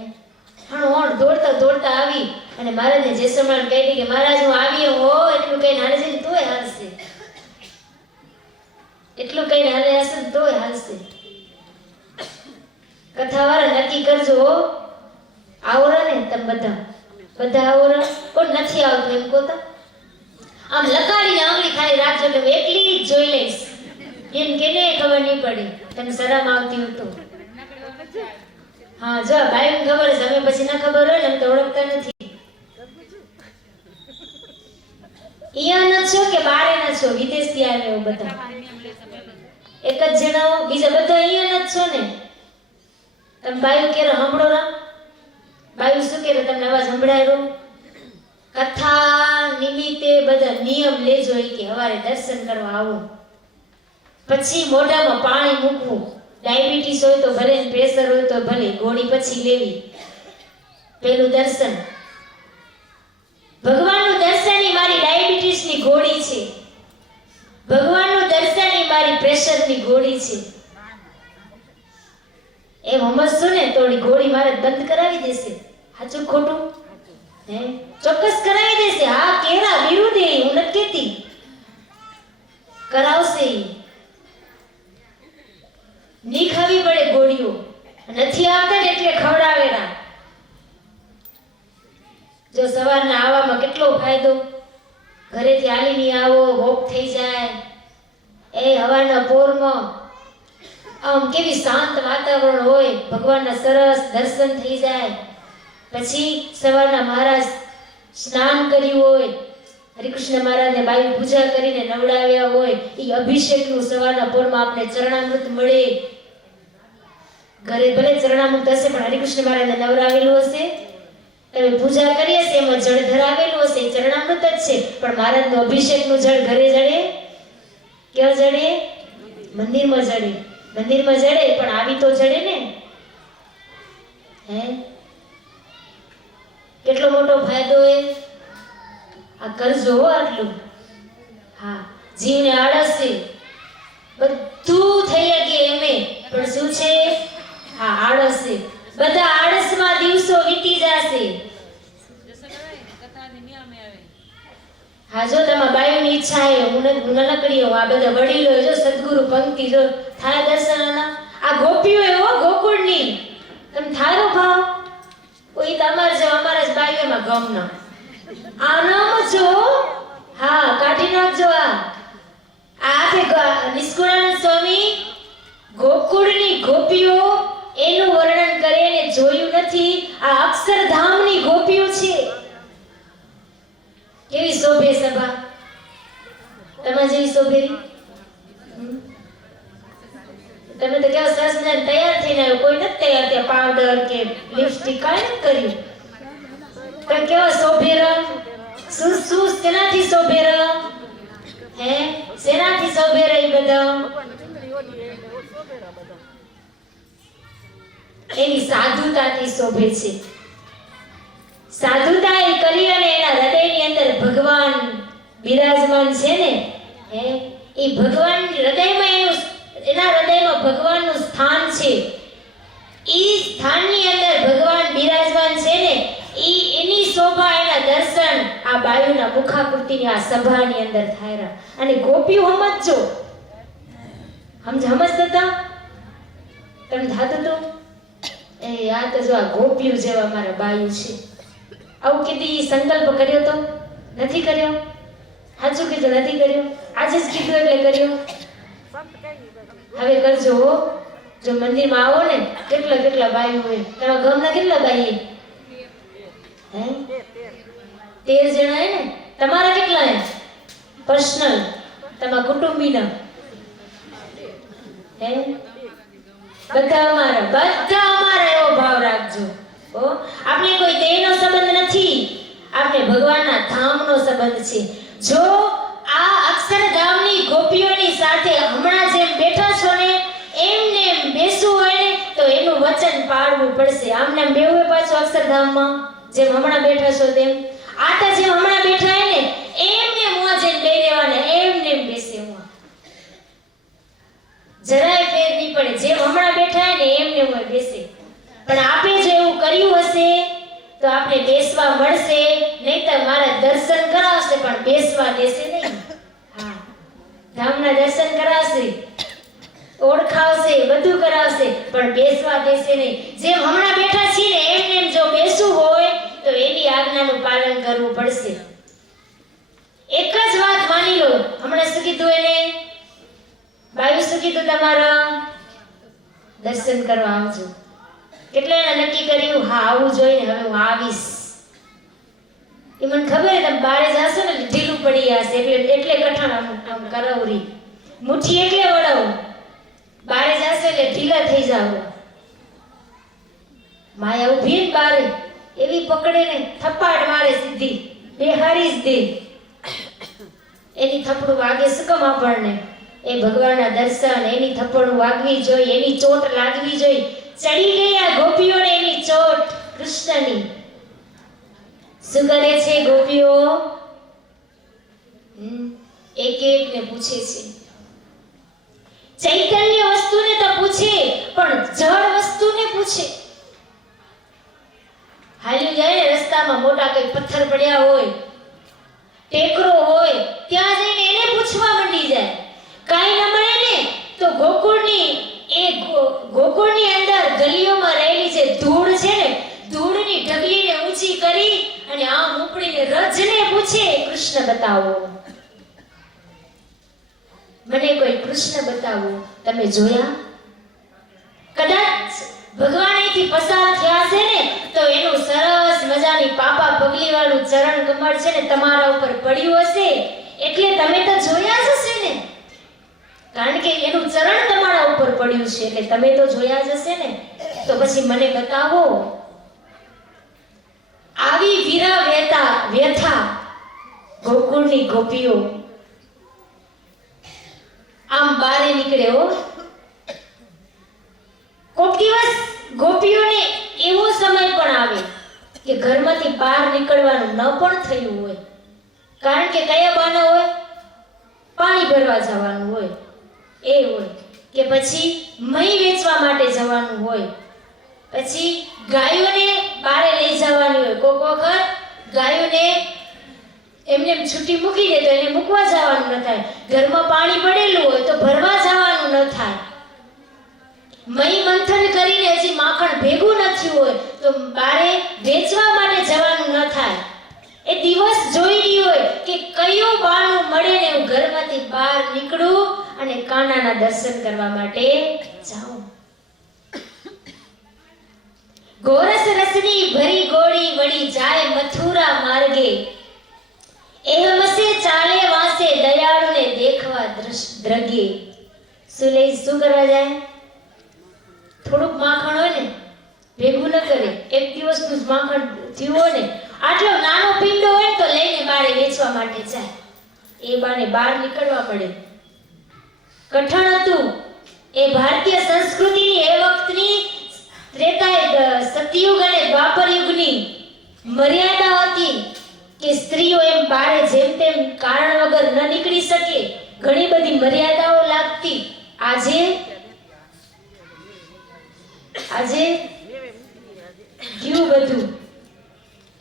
હણ દોડતા દોડતા આવી અને મહારાજને જે સમાન કહી કે મહારાજ હું આવી હો, એટલું કઈ હાલે છે તોય હાલશે, એટલું કઈ હાલે હશે તોય હાલશે. કથાવાળા નક્કી કરજો, આવરા ને તમે બધા આવરા, કોણ નથી આવતું એમ કહો તો આમ લગાડીને આંગળી ખાલી રાખજો કે એકલી જ જોઈ લઈશ, એમ કેને ખબર નહીં પડી, તને શરમ આવતી હોય તો. હા જો ભાઈને ખબર છે, અમે પછી ના ખબર હોય ને એમ તો ઓળખતા નથી. અહીંયા ન છો કે બારે ન છો, વિદેશથી આવ્યા બધા એક જ જણાવો, બીજા બધા અહીંયા ન છો ને. તમે બાયું કેરો સાંભળો ના, બાયું શું કેરો તમને અવાજ સંભળાયો? કથા નિમિત્તે બધા નિયમ લેજો કે હવારે દર્શન કરવા આવો, પછી મોઢામાં પાણી મૂકવું, ડાયાબિટીસ હોય તો ભલે, પ્રેશર હોય તો ભલે, ગોળી પછી લેવી. પેલું દર્શન, ભગવાનનું દર્શન એ મારી ડાયાબિટીસની ગોળી છે, ભગવાનનું દર્શન એ મારી પ્રેશરની ગોળી છે. એમ સમજશો ને થોડી ગોળી મારે બંધ કરાવી દેશે. સાચું ખોટું? હે ચોક્કસ કરાવી દેશે. હા કેરા વિરુદ્ધ હું નથી કહેતી, કરાવશે. ની ખાવી પડે ગોળીઓ, નથી આવતા ને એટલે ખવડાવેલા. જો સવારના આવવામાં કેટલો ફાયદો, ઘરેથી હાલીને આવો, વોક થઈ જાય, એ હવાના પોરમાં આમ કેવી શાંત વાતાવરણ હોય, ભગવાનના સરસ દર્શન થઈ જાય. પછી સવારના મહારાજ સ્નાન કર્યું હોય, હરિકૃષ્ણ મહારાજને બાઈ પૂજા કરીને નવડાવ્યા હોય, એ અભિષેકનું સવારના પોરમાં આપણે ચરણામૃત મળે. ઘરે ભલે ચરણામૃત હશે પણ હરિકૃષ્ણ મહારાજને નવડાવેલું હશે, તમે પૂજા કરી હશે, એમાં જળ ધરાવેલું હશે, ચરણામૃત જ છે. પણ મહારાજનું અભિષેકનું જળ ઘરે જડે, ક્યાં જડે? મંદિરમાં જડે. મંદિરમાં જડે પણ આવી તો જડે ને. હે કેટલો મોટો ફાયદો એ, આ કરજો આટલું. હા જીવને આળસ છે, બધું થઈ શકે એમે, પણ શું છે? હા આળસ છે. બધા આળસમાં દિવસો વીતી જશે. હા જો તમારા બાયુની ઈચ્છા છે હું નનકડી હું આ બધા વડીલો જો સદગુરુ પંક્તિ જો થાય દર્શનના આ ગોપીઓ એવો ગોકુળની તમે થારો ભાવ કોઈ તમાર જો અમારા જ બાયુમાં ગમ ન આ નામ જો હા કાઢી નાખજો આ નિષ્કુળાનંદ સ્વામી ગોકુળની ગોપીઓ એનું વર્ણન કરે ને જોયું નથી આ અક્ષરધામની ગોપીઓ છે કેવી શોભે સભા તમારે જેવી શોભેરી તમે તો કેવા સરસ મજાને તૈયાર થઈને આવ્યો કોઈ નથી તૈયાર ત્યાં પાવડર કે લિપસ્ટિક કાંઈ નથી કર્યું પણ કેવા શોભેર શું શેનાથી શોભેર હે શેનાથી શોભેર એ બધા એની સાધુતાથી શોભે છે સાધુતા એ કરી અને એના હૃદયની અંદર ભગવાન બિરાજમાન છે ને હે એ ભગવાન હૃદયમાં એના હૃદયમાં ભગવાનનું સ્થાન છે ઈ સ્થાનની અંદર ભગવાન બિરાજમાન છે ને ઈ એની શોભા એના દર્શન આ બાયુના મુખાકૃતિની આ સભાની અંદર થાય અને ગોપીઓ સમજો સમજતા તમે થાતું તો એ આ તો જો આ ગોપીઓ જેવા મારા બાયુ છે આવું કીધી સંકલ્પ કર્યો તો નથી કર્યો સાચું કીધું નથી કર્યો આજે જ કીધું એટલે કર્યો હવે કરજો જો મંદિરમાં આવો ને કેટલા કેટલા બાયુ હોય તમારા ગામના કેટલા બાઈ હે 13 જણા હે ને તમારા કેટલા હે પર્સનલ તમારા કુટુંબીના હે બધા અમારા એવો ભાવ રાખજો આપણે કોઈ દેહનો સંબંધ નથી આપણે ભગવાનના ધામનો સંબંધ છે જો આ અક્ષરધામની ગોપીઓની સાથે હમણાં જેમ બેઠા છો ને એમને બેસવું હોય ને તો એનું વચન પાળવું પડશે આમને બેવું પાછું અક્ષરધામમાં જેમ હમણાં બેઠા છો તેમ આ તો જેમ હમણાં બેઠા હે ને એમને મોં જઈને બે રહેવાના એમને બેસે મોં જરાય ફેર નહીં પડે જેમ હમણાં બેઠા હે ને એમને મોં બેસે પણ આપણે જો એવું કર્યું હશે તો આપણે બેસવા મળશે નહીંતર મારા દર્શન કરાવશે પણ બેસવા દેશે નહીં હા ધામના દર્શન કરાવશે ઓળખાવશે બધું કરાવશે પણ બેસવા દેશે નહીં જેમ હમણાં બેઠા છીએ ને એમ જો બેસવું હોય તો એની આજ્ઞાનું પાલન કરવું પડશે એક જ વાત માની લો હમણાં શું કીધું એને બાયુ શું કીધું તમારા દર્શન કરવા આવજો કેટલા નક્કી કર્યું હા આવું જોઈએ હવે હું આવીશ એ મને ખબર તમે બારે જાશો ને ઢીલું પડી જશે એટલે કઠણ આમ કરાવરી મુઠ્ઠી એટલે વડાવું બારે જાશો એટલે ઢીલા થઈ જાવ માયા ઊભી ને બારે એવી પકડે ને થપ્પાડ મારે સીધી બેહારી જ દે એની થપ્પડું વાગે સુકમ આપણને એ ભગવાનના દર્શન એની થપ્પડું વાગવી જોઈએ એની ચોટ લાગવી જોઈએ ચડી ગયા ગોપીઓને એની ચોટ કૃષ્ણની શું કરે છે ગોપીઓ એક ને પૂછે છે ચૈતન્ય વસ્તુને તો પૂછે પણ જળ વસ્તુને પૂછે હાલ્યું જાય ને રસ્તામાં મોટા કઈ પથ્થર પડ્યા હોય ટેકરો હોય ત્યાં જઈને એને પૂછવા માંડી જાય કાઈ ન મળે ને તો ગોકુળની અંદર ગલીઓમાં રહેલી છે ધૂળ છે ને ધૂળની ઢગલીને ઊંચી કરી અને આમ ઉપડીને રજને પૂછે કૃષ્ણ બતાવો મને કોઈ કૃષ્ણ બતાવો તમે જોયા કદાચ ભગવાન અહીંથી પસાર થયા છે ને તો એનું સરસ મજાની પાપા પગલી વાળું ચરણ કમળ છે ને તમારા ઉપર પડ્યું હશે એટલે તમે તો જોયા જ હશે ને કારણ કે એનું ચરણ તમારા ઉપર પડ્યું છે એટલે તમે તો જોયા જ હશે ને તો પછી મને બતાવો આવી વીરા વ્યથા ગોકુળની ગોપીઓ આમ બારે નીકળે હો કોક દિવસ ગોપીઓને એવો સમય પણ આવે કે ઘરમાંથી બહાર નીકળવાનું ન પણ થયું હોય કારણ કે કયા બહાના હોય પાણી ભરવા જવાનું હોય એ હોય કે પછી મહી વેચવા માટે જવાનું હોય પછી ગાયોને બારે લઈ જવાની હોય કોક વખત ગાયોને એમને એમ છૂટી મૂકી દે તો એને મૂકવા જવાનું ન થાય, ઘરમાં પાણી પડેલું હોય તો ભરવા જવાનું ન થાય, મહી મંથન કરીને હજી માખણ ભેગું નથી હોય તો બારે વેચવા માટે જવાનું ન થાય. એ દિવસ જોઈ રહી હોય કે કયું બાનું મળે ને હું ઘરમાંથી બહાર નીકળું અને કાનાના દર્શન કરવા માટે જાઉં. ગોરસ રસની ભરી ગોળી વળી જાય મથુરા માર્ગે, એહમસે ચાલે વાસે દયાળુને દેખવા દ્રગે. શું લઈ શું કરવા જાય? થોડુંક માખણ હોય ને ભેગું ન કરે, એક દિવસનું જ માખણ થયું હોય ને, આટલો નાનો પીંડો હોય તો લઈને બારે વેચવા માટે જાય. એ બાને બહાર નીકળવા પડે. કઠણ હતું એ ભારતીય સંસ્કૃતિની એ વખતની ત્રેતા સતયુગ અને દ્વાપર યુગની મર્યાદા હતી કે સ્ત્રીઓ એમ બારે જેમ તેમ કારણ વગર ન નીકળી શકે, ઘણી બધી મર્યાદાઓ લાગતી. આજે ગયું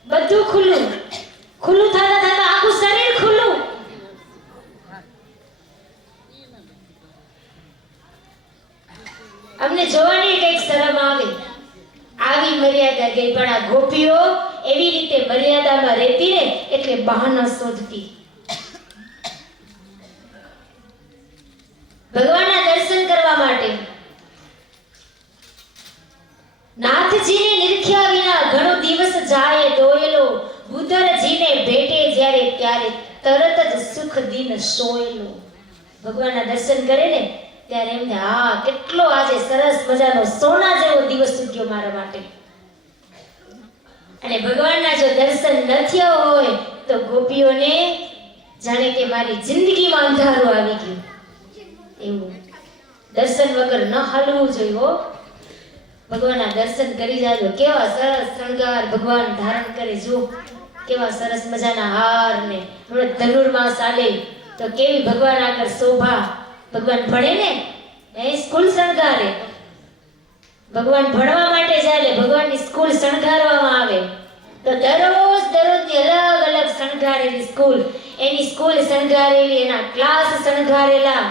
બધું ખુલ્લું થતા થતા આખું શરીર ખુલ્લું. અમને જોવાની કઈક શરમ આવે, આવી મર્યાદા ગઈ. પણ આ ગોપીઓ એવી રીતે મર્યાદામાં રહેતી ને એટલે બહાના શોધતી. ભગવાનના દર્શન કરવા માટે નાથજીને નિરખ્યા વિના ઘણો દિવસ જાય દોયેલો, બુધરજીને ભેટે જ્યારે ત્યારે તરત જ સુખ દિન સોયેલો. ભગવાનના દર્શન કરે ને ત્યારે એમને હા કેટલો આજે સરસ મજાનો સોના જેવો દિવસ ઉગ્યો મારા માટે. અને ભગવાનના જો દર્શન ન થયા હોય તો ગોપીઓને જાણે કે મારી જિંદગીમાં અંધારું આવી ગયું એવું. દર્શન વગર ન હાલવું જોઈએ. ભગવાનના દર્શન કરી જાજો. કેવા સરસ શણગાર ભગવાન ધારણ કરે, જો કેવા સરસ મજાના હાર ને ધનુર્માસ આલે તો કેવી ભગવાન આગળ શોભા. ભગવાન ભણે ને એ સ્કૂલ શણગારે, ભગવાન ભણવા માટે જાય ભગવાનની સ્કૂલ શણગારવામાં આવે તો દરરોજની અલગ અલગ શણગારેલી સ્કૂલ, એની સ્કૂલ શણગારેલી, એના ક્લાસ શણગારેલા,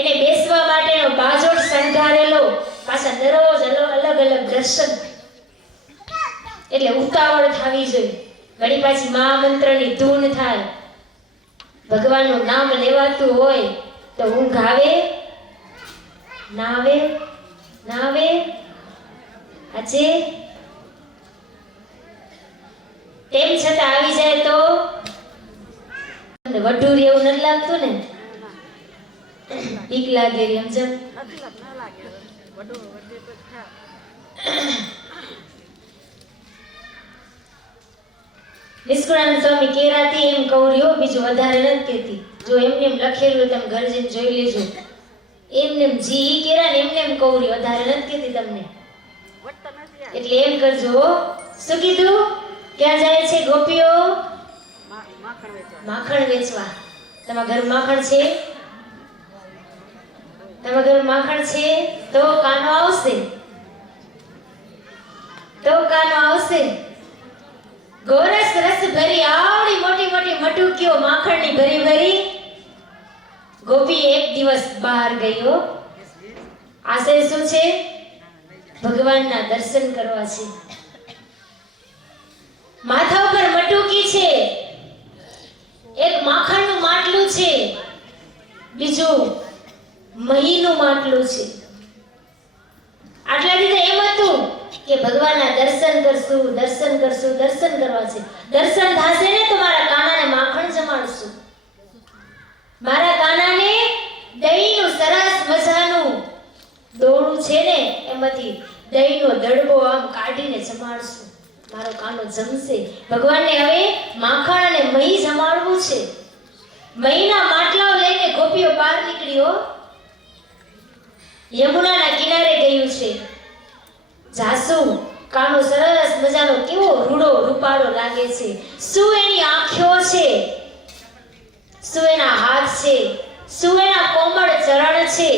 એને બેસવા માટેનો બાજોટ શણગારેલો, પાછા દરરોજ અલગ અલગ દર્શન. એટલે ઉતાવળ થવી જોઈએ. ઘડી પાછી મહામંત્રની ધૂન થાય, ભગવાનનું નામ લેવાતું હોય તો ઊંઘ આવે ના આવે આજે તેમ છતાં આવી જાય તો વઢુરી એવું નથી લાગતું ને, બીક લાગે સમજ. નિષ્કુળાનંદ સ્વામી કેરાતી એમ કૌર્યો, બીજું વધારે નથી કહેતી. જો એમને એમ લખેલું તમે ઘર જઈને જોઈ લેજો. એમને એમ જી કેરા ને એમને એમ કૌર્યો, વધારે નથી કહેતી તમને. એટલે એમ કરજો. શું કીધું? ક્યાં જાય છે ગોપીઓ? માખણ વેચવા. તમારા ઘર માખણ છે? તમારા ઘર માખણ છે તો કાનો આવશે. ગોરસ રસ ભરી આવડી મોટી મોટી મટુકીઓ માખણની ભરી ભરી ગોપી એક દિવસ બહાર ગયો. આશય શું છે? ભગવાનના દર્શન કરવા છે. માથા ઉપર મટુકી છે, એક માખણનું માટલું છે, બીજું મહીનું માટલું છે. આટલા દીધે એમ હતું કે ભગવાનના દર્શન કરશું કરવા છે. દર્શન થશે ને તો મારા કાનાને માખણ જમાડશું. મારા કાનાને દહીંનું સરસ મજાનું દોણું છે ને એમાંથી દહીંનો દડબો આમ કાઢીને જમાડશું. મારો કાનો જમશે. ભગવાનને હવે માખણ અને મહી જમાડવું છે. મહીના માટલાઓ લઈને ગોપીઓ બહાર નીકળ્યો. યમુનાના કિનારે ગયું છે. જાસુ કાનો સરસ મજાનો કેવો રૂડો રૂપાળો લાગે છે. શું એની આંખો છે, શું એના હાથ છે, શું એના કોમળ ચરણ છે.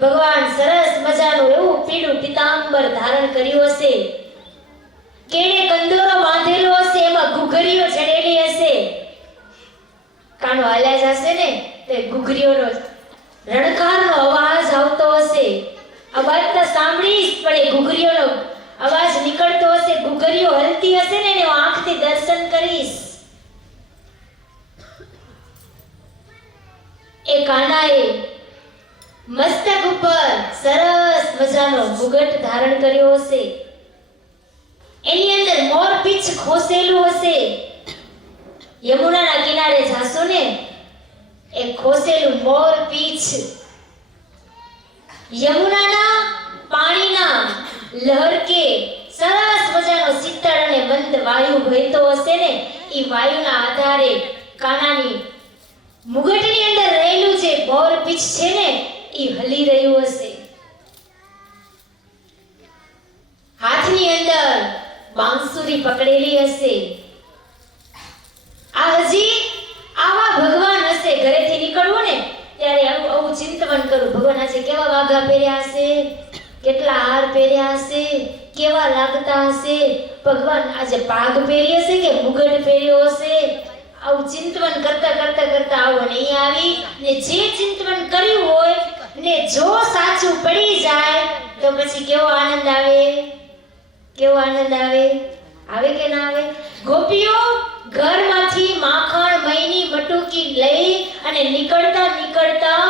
ભગવાન સરસ મજાનું એવું પીળું પીતાંબર ધારણ કર્યું હશે. કેડે કંદોરો બાંધેલો હશે, એમાં ઘૂઘરીઓ ચડેલી હશે. કાનો હાલ્યા જશે ને તે ઘૂઘરીઓનો રણકારનો અવાજ આવતો હશે. અવાજ તો સાંભળીશ, પણ એ ઘૂઘરીઓનો અવાજ નીકળતો હશે, ઘૂઘરીઓ હલતી હશે ને એને હું આંખથી દર્શન કરીશ. એ કાનાએ મસ્તક ઉપર સરસ મજાનો મુગટ ધારણ કર્યો હશે. એની અંદર મોર પીછ ખોસેલું હશે. યમુનાના કિનારે જાશો ને એ ખોસેલું મોર પીછ યમુનાના પાણીના લહરકે સરસ મજાનો શીતળ અને મંદ વાયુ વહેતો હશે ને એ વાયુના આધારે કાનાની મુગટની અંદર રહેલું જે મોર પીછ છે ને એ હલી રહ્યું હશે. હાથની અંદર બાંસુરી પકડેલી હશે. આ હજી આવા ભગવાન હશે. ઘરેથી નીકળવું ને ત્યારે આવું ચિંતન કરું, ભગવાન આજે કેવા વાઘા પહેર્યા હશે, કેટલા હાર પહેર્યા હશે, કેવા લાગતા હશે, ભગવાન આજે પાઘ પહેરી હશે કે મુગટ પહેર્યો હશે. આવું ચિંતન કરતા કરતા કરતા આવો ને અહીં આવી ને જે ચિંતન કર્યું હોય ને જો સાચું પડી જાય તો પછી કેવો આનંદ આવે, કેવો આનંદ આવે, આવે કે ના આવે? ગોપીઓ ઘરમાંથી માખણ મહીની મટુકી લઈ અને નીકળતા નીકળતા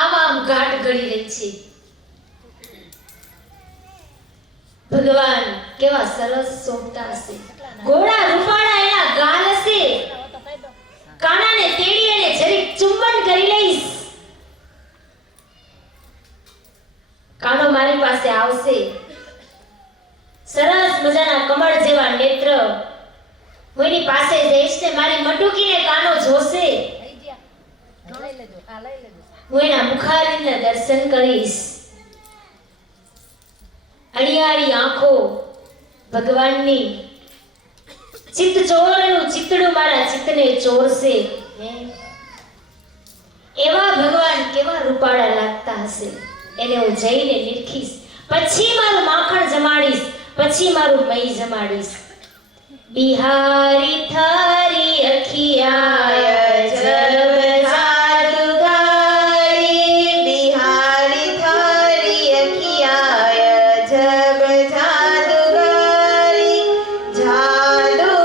આવા આમ ઘાટ ગળી રહી છે. ભગવાન કેવા સરસ શોભતા હશે. ઘોડા રૂપાળા એના ગાલ હશે. કાનાને તેડી અને જરીક ચુંબન કરી લઈશ. કાનો મારી પાસે આવશે. સરસ મજાના કમળ જેવા નેત્ર. હું એની પાસે જઈશ ને મારી મટુકીને કાનો જોશે. હું એના મુખારવિંદના દર્શન કરીશ. અળિયાળી આંખો ભગવાનની ચિત્ત ચોરનું ચિતડું મારા ચિત્તને ચોરશે. એવા ભગવાન કેવા રૂપાળા લાગતા હશે એને હું જઈને નિરખીશ. પછી મારું માખણ જમાડીશ, પછી મારું મઈ જમાડીશ. બિહારી થારી અખિયાય જબ જાદુગારી, બિહારી થારી અખિયાય જબ જાદુગારી, જાદુગારી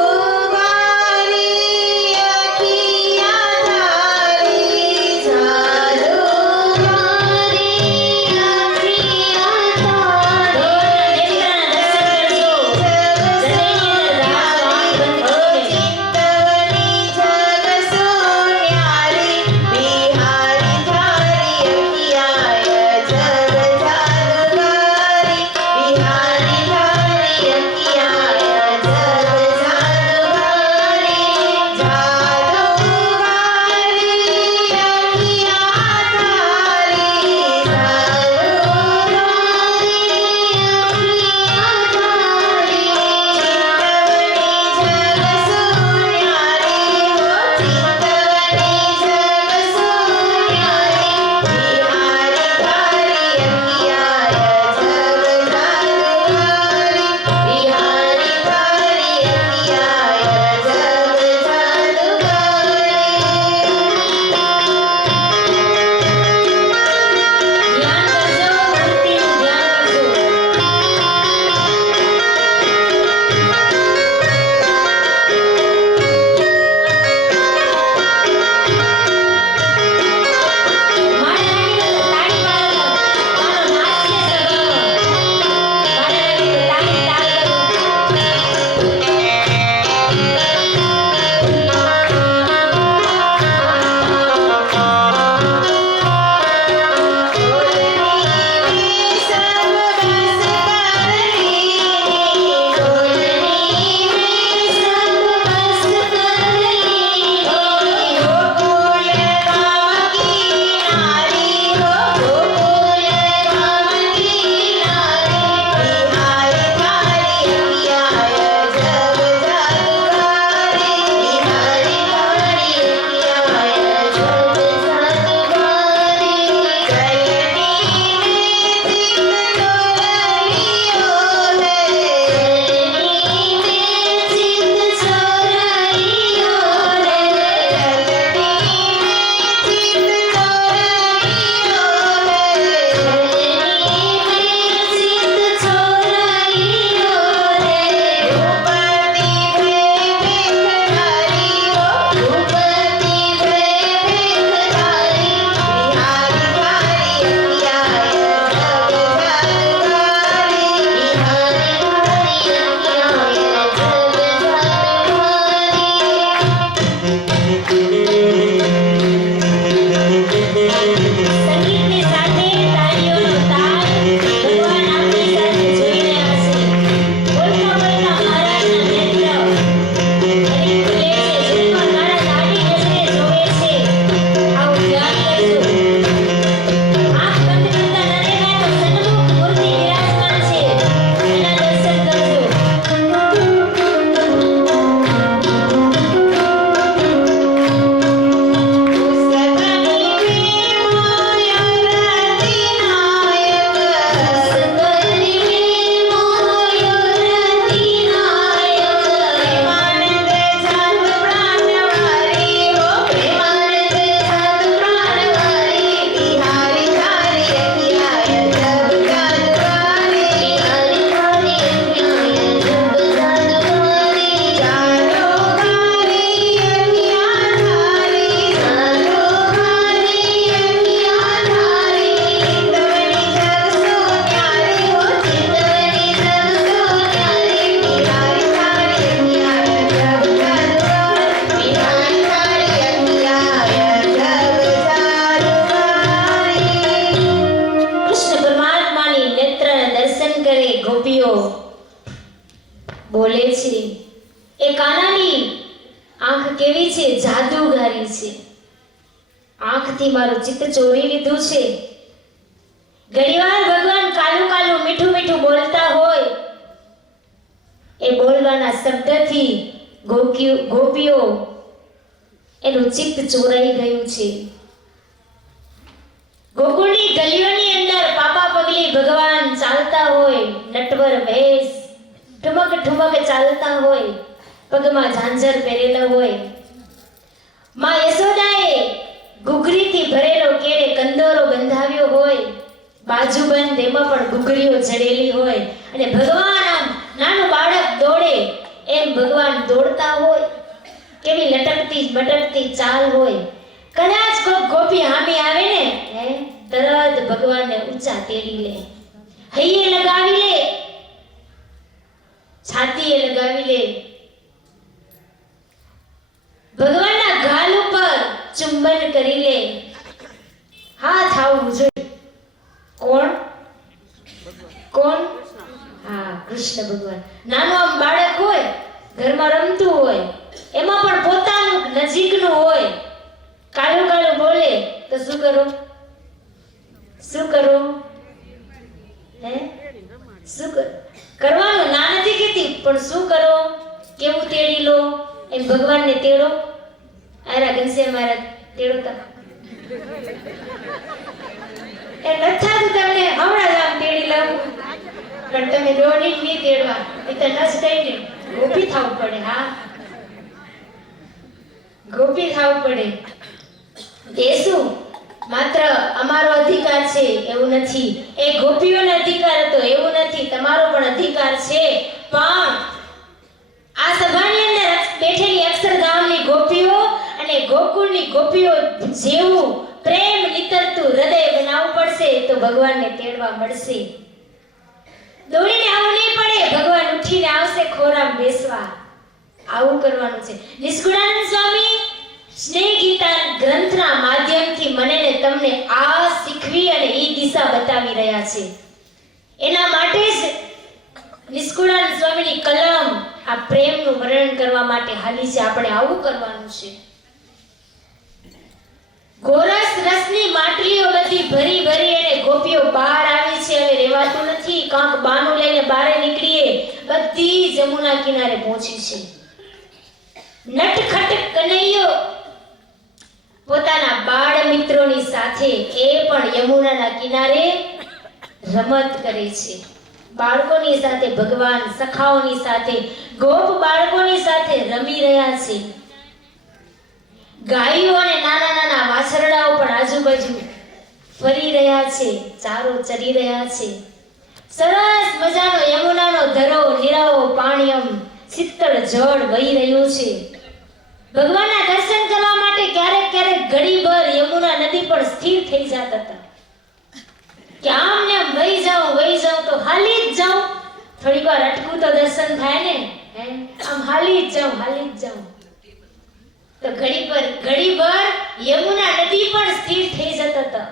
અખિયા તારી, જાદુગારી અખિયા તારી. નેત્રના દર્શન કરજો. હૃદયની અંદર રાહ વાહ બંધ કરીને. કેવી છે? જાદુગારી છે. આંખથી મારું ચિત્ત ચોરી લીધું છે. ઘણીવાર ભગવાન કાલું કાલું મીઠું મીઠું બોલતા હોય, એ બોલવાના શબ્દથી ગોપીઓ એનું ચિત્ત ચોરાઈ ગયું છે. ગોકુળની ગલીઓની અંદર પાપા પગલી ભગવાન ચાલતા હોય, નટવર વેશ, ઠુમક ઠુમક ચાલતા હોય, પગમાં ઝાંઝર પહેરેલા હોય. માં યશોદાએ ઘૂઘરીથી ભરેલો કેરે કંદોરો બંધાવ્યો હોય, બાજુબંધ એમાં પણ ઘૂઘરીઓ જડેલી હોય, અને ભગવાન આમ નાનું બાળક દોડે એમ ભગવાન દોડતા હોય. કેવી લટકતી બટકતી ચાલ હોય. કદાચ કોઈ ગોપી હામી આવે ને, તરત ભગવાનને ઊંચા તેડી લે, હૈયે લગાવી લે, છાતીએ લગાવી લે, ભગવાનના ગાલ ઉપર ચુંબન કરી લે. હાથ આવવું જોઈએ. કોણ? હા, કૃષ્ણ ભગવાન. નાનું આમ બાળક હોય, ઘરમાં રમતું હોય, એમાં પણ પોતાનું નજીકનું હોય, કાલું કાલું બોલે તો શું કરો? શું કરવાનું? ના નથી કહેતી, પણ શું કરો? કેવું તેડી લો? એમ ભગવાનને તેડો. આરા ઘનશે મારા તેડો. એ નથા તો તમને હમણાં જ આમ તેડી લાવું, પણ તમે દોડી નહીં તેડવા, એ તો નસ થઈને ગોપી થવું પડે. હા, ગોપી થવું પડે. એ શું માત્ર અમારો અધિકાર છે એવું નથી, એ ગોપીઓનો અધિકાર હતો એવું નથી, તમારો પણ અધિકાર છે. પણ આ સભાની અંદર બેઠેલી અક્ષરધામની ગોપીઓ અને ગોકુળની ગોપીઓ જેવું પ્રેમ નીતરતું હૃદય બનાવવું પડશે તો ભગવાનને તેડવા મળશે. દોડીને આવવું નહીં પડે, ભગવાન ઉઠીને આવશે ખોરામ બેસવા. આવું કરવાનું છે. નિષ્કુળાનંદ સ્વામી સ્નેહ ગીતા ગ્રંથના માધ્યમથી મને ને તમને આ શીખવી અને એ દિશા બતાવી રહ્યા છે. એના માટે જ નિષ્કુળાનંદ સ્વામીની કલમ આ પ્રેમનું વર્ણન કરવા માટે હાલી છે. આપણે આવું કરવાનું છે. ગોરસ રસની માટલીઓ બધી ભરી ભરી અને ગોપીઓ બહાર આવી છે. હવે રહેવાતું નથી, કાંક બાનું લઈને બહાર નીકળીએ. બધી જમુના કિનારે પહોંચી છે. નટખટ કનૈયો પોતાના બાળ મિત્રોની સાથે એ પણ યમુનાના કિનારે રમત કરે છે. બાળકોની સાથે ભગવાન સખાઓની સાથે ગોપ બાળકોની સાથે રમી રહ્યા છે. ગાયો અને નાના નાના વાછરડાઓ પણ આજુબાજુ ફરી રહ્યા છે, ચારો ચરી રહ્યા છે. સરસ મજાનો યમુનાનો ધરો નીરાવો પાણીયમ શીતળ જળ વહી રહ્યું છે. ભગવાનના દર્શન કરવા માટે ક્યારેક ક્યારેક ઘડીભર યમુના નદી પર સ્થિર થઈ જતા હતા કે આમ ને આમ વહી જાઉં તો હાલી જ જાઉં, થોડી વાર અટકું તો દર્શન થાય ને, આમ હાલી જ જાઉં તો ઘડીભર યમુના નદી પર સ્થિર થઈ જતા હતા.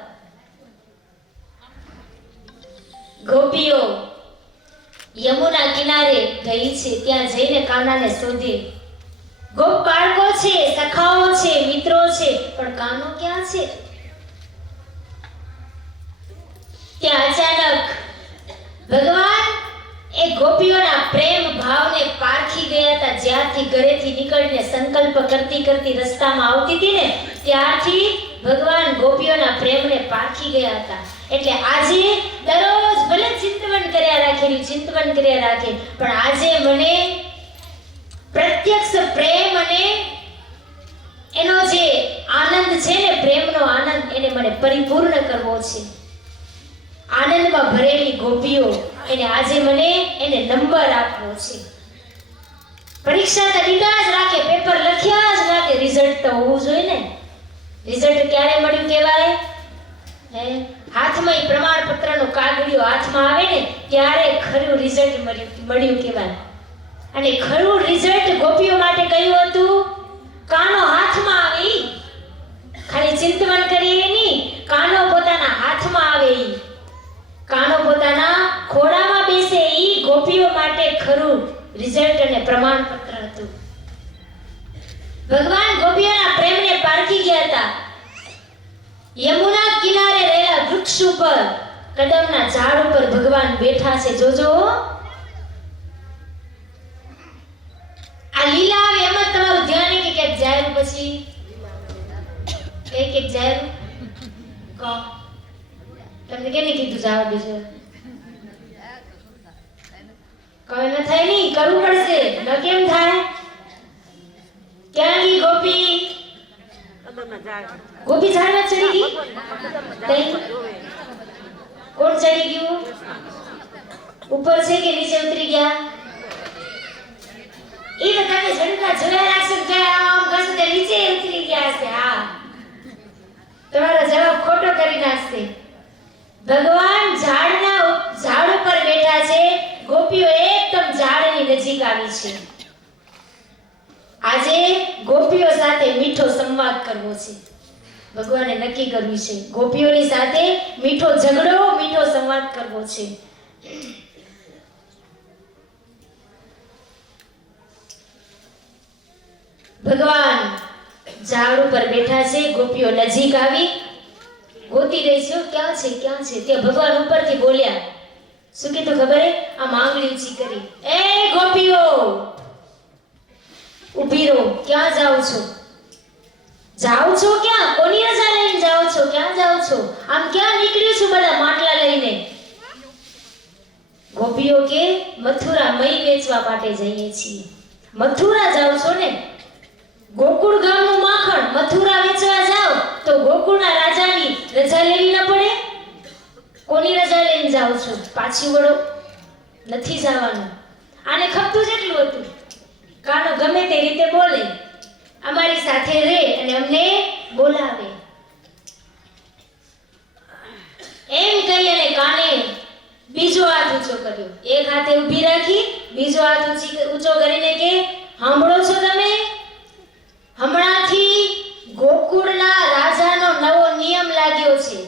ગોપીઓ યમુના કિનારે ગઈ છે, ત્યાં જઈને કાનાને શોધે. ગોપ બાળકો છે, સખાઓ છે, મિત્રો છે, પણ કાનો ક્યાં છે? ત્યાં અચાનક ભગવાન એ ગોપીઓના પ્રેમ ભાવને પારખી ગયા હતા. જ્યારથી ઘરેથી નીકળીને સંકલ્પ કરતી કરતી રસ્તામાં આવતી હતી ને, ત્યારથી ભગવાન ગોપીઓના પ્રેમને પારખી ગયા હતા. એટલે આજે દરરોજ ભલે ચિંતવન કર્યા રાખે, પણ આજે મને પ્રત્યક્ષ પ્રેમ અને એનો જે આનંદ છે ને, પ્રેમનો આનંદ, એને મને પરિપૂર્ણ કરવો છે. આનંદમાં ભરેલી ગોપીઓ એને આજે મને એને નંબર આપવો છે. પરીક્ષા તો લીધા જ રાખે, પેપર લખ્યા જ રાખે, રિઝલ્ટ તો હોવું જોઈએ ને. રિઝલ્ટ ક્યારે મળ્યું કહેવાય? હાથમાં પ્રમાણપત્રનો કાગળિયો હાથમાં આવે ને ત્યારે ખરું રિઝલ્ટ મળ્યું કહેવાય. અને ખરું રિઝલ્ટ ગોપીઓ માટે કયું હતું? કાનો હાથમાં આવે, ખાલી ચિંતવન કરીએ નહીં, કાનો પોતાના હાથમાં આવે, કાનો પોતાના ખોળામાં બેસે, ઈ ગોપીઓ માટે ખરું રિઝલ્ટ અને પ્રમાણપત્ર હતું. ભગવાન કદમના ઝાડ ઉપર ભગવાન બેઠા છે, જોજો. આ લીલા આવે એમ જ તમારું ધ્યાન એક એક જાય પછી એક એક જાય કો તમને કેને કીધું જવા દેજો? કઈ ન થાય નહીં, કરવું પડશે. ન કેમ થાય? ક્યાં ગઈ ગોપી? ગોપી ઝાડ ચડી ગઈ? કોણ ચડી ગયું? ઉપર છે કે નીચે ઉતરી ગયા? એ તો તમે ઝંડા જોયા રાખશો કે આમ કરશો તો નીચે ઉતરી ગયા છે. હા, તમારો જવાબ ખોટો કરી નાખશે. ભગવાન ઝાડ ઉપર બેઠા છે, ગોપીઓ એકદમ ઝાડની નજીક આવી છે. આજે ગોપીઓ સાથે મીઠો સંવાદ કરવો છે. ભગવાને નક્કી કર્યું છે ગોપીઓની સાથે મીઠો ઝઘડો, મીઠો સંવાદ કરવો છે. ભગવાન ઝાડ ઉપર બેઠા છે, ગોપીઓ નજીક આવી ગોતી રહી છે. ક્યાં છે, ક્યાં છે? તે ભગવાન ઉપરથી બોલ્યા. શું કીધું ખબર હે? આમ આંગળી ઊંચી કરી, એ ગોપીઓ ઊભી રહો. ક્યાં જાઓ છો? જાઓ છો ક્યાં? કોની રજા લઈને જાઓ છો? ક્યાં જાઓ છો? આમ ક્યાં નીકળ્યું છું બધા માટલા લઈને? ગોપીઓ કે મથુરા મય વેચવા માટે જઈએ છીએ. મથુરા જાઓ છો ને? ગોકુળ ગામનું માખણ મથુરા વેચવા જાઓ તો ગોકુળના રાજાની રજા લેવી ન પડે? કોની રજા લઈને જાઓ છો? પાછી વળો, નથી જવાનું. આને ખપતું જ એટલું હતું, કાનો ગમે તે રીતે બોલે, અમારી સાથે રહે અને અમને બોલાવે. એમ કહી અને કાને બીજો હાથ ઊંચો કર્યો. એક હાથે ઊભી રાખી, બીજો હાથ ઊંચો કરીને કે સાંભળો છો તમે? હમણાંથી ગોકુળના રાજાનો નવો નિયમ લાગ્યો છે.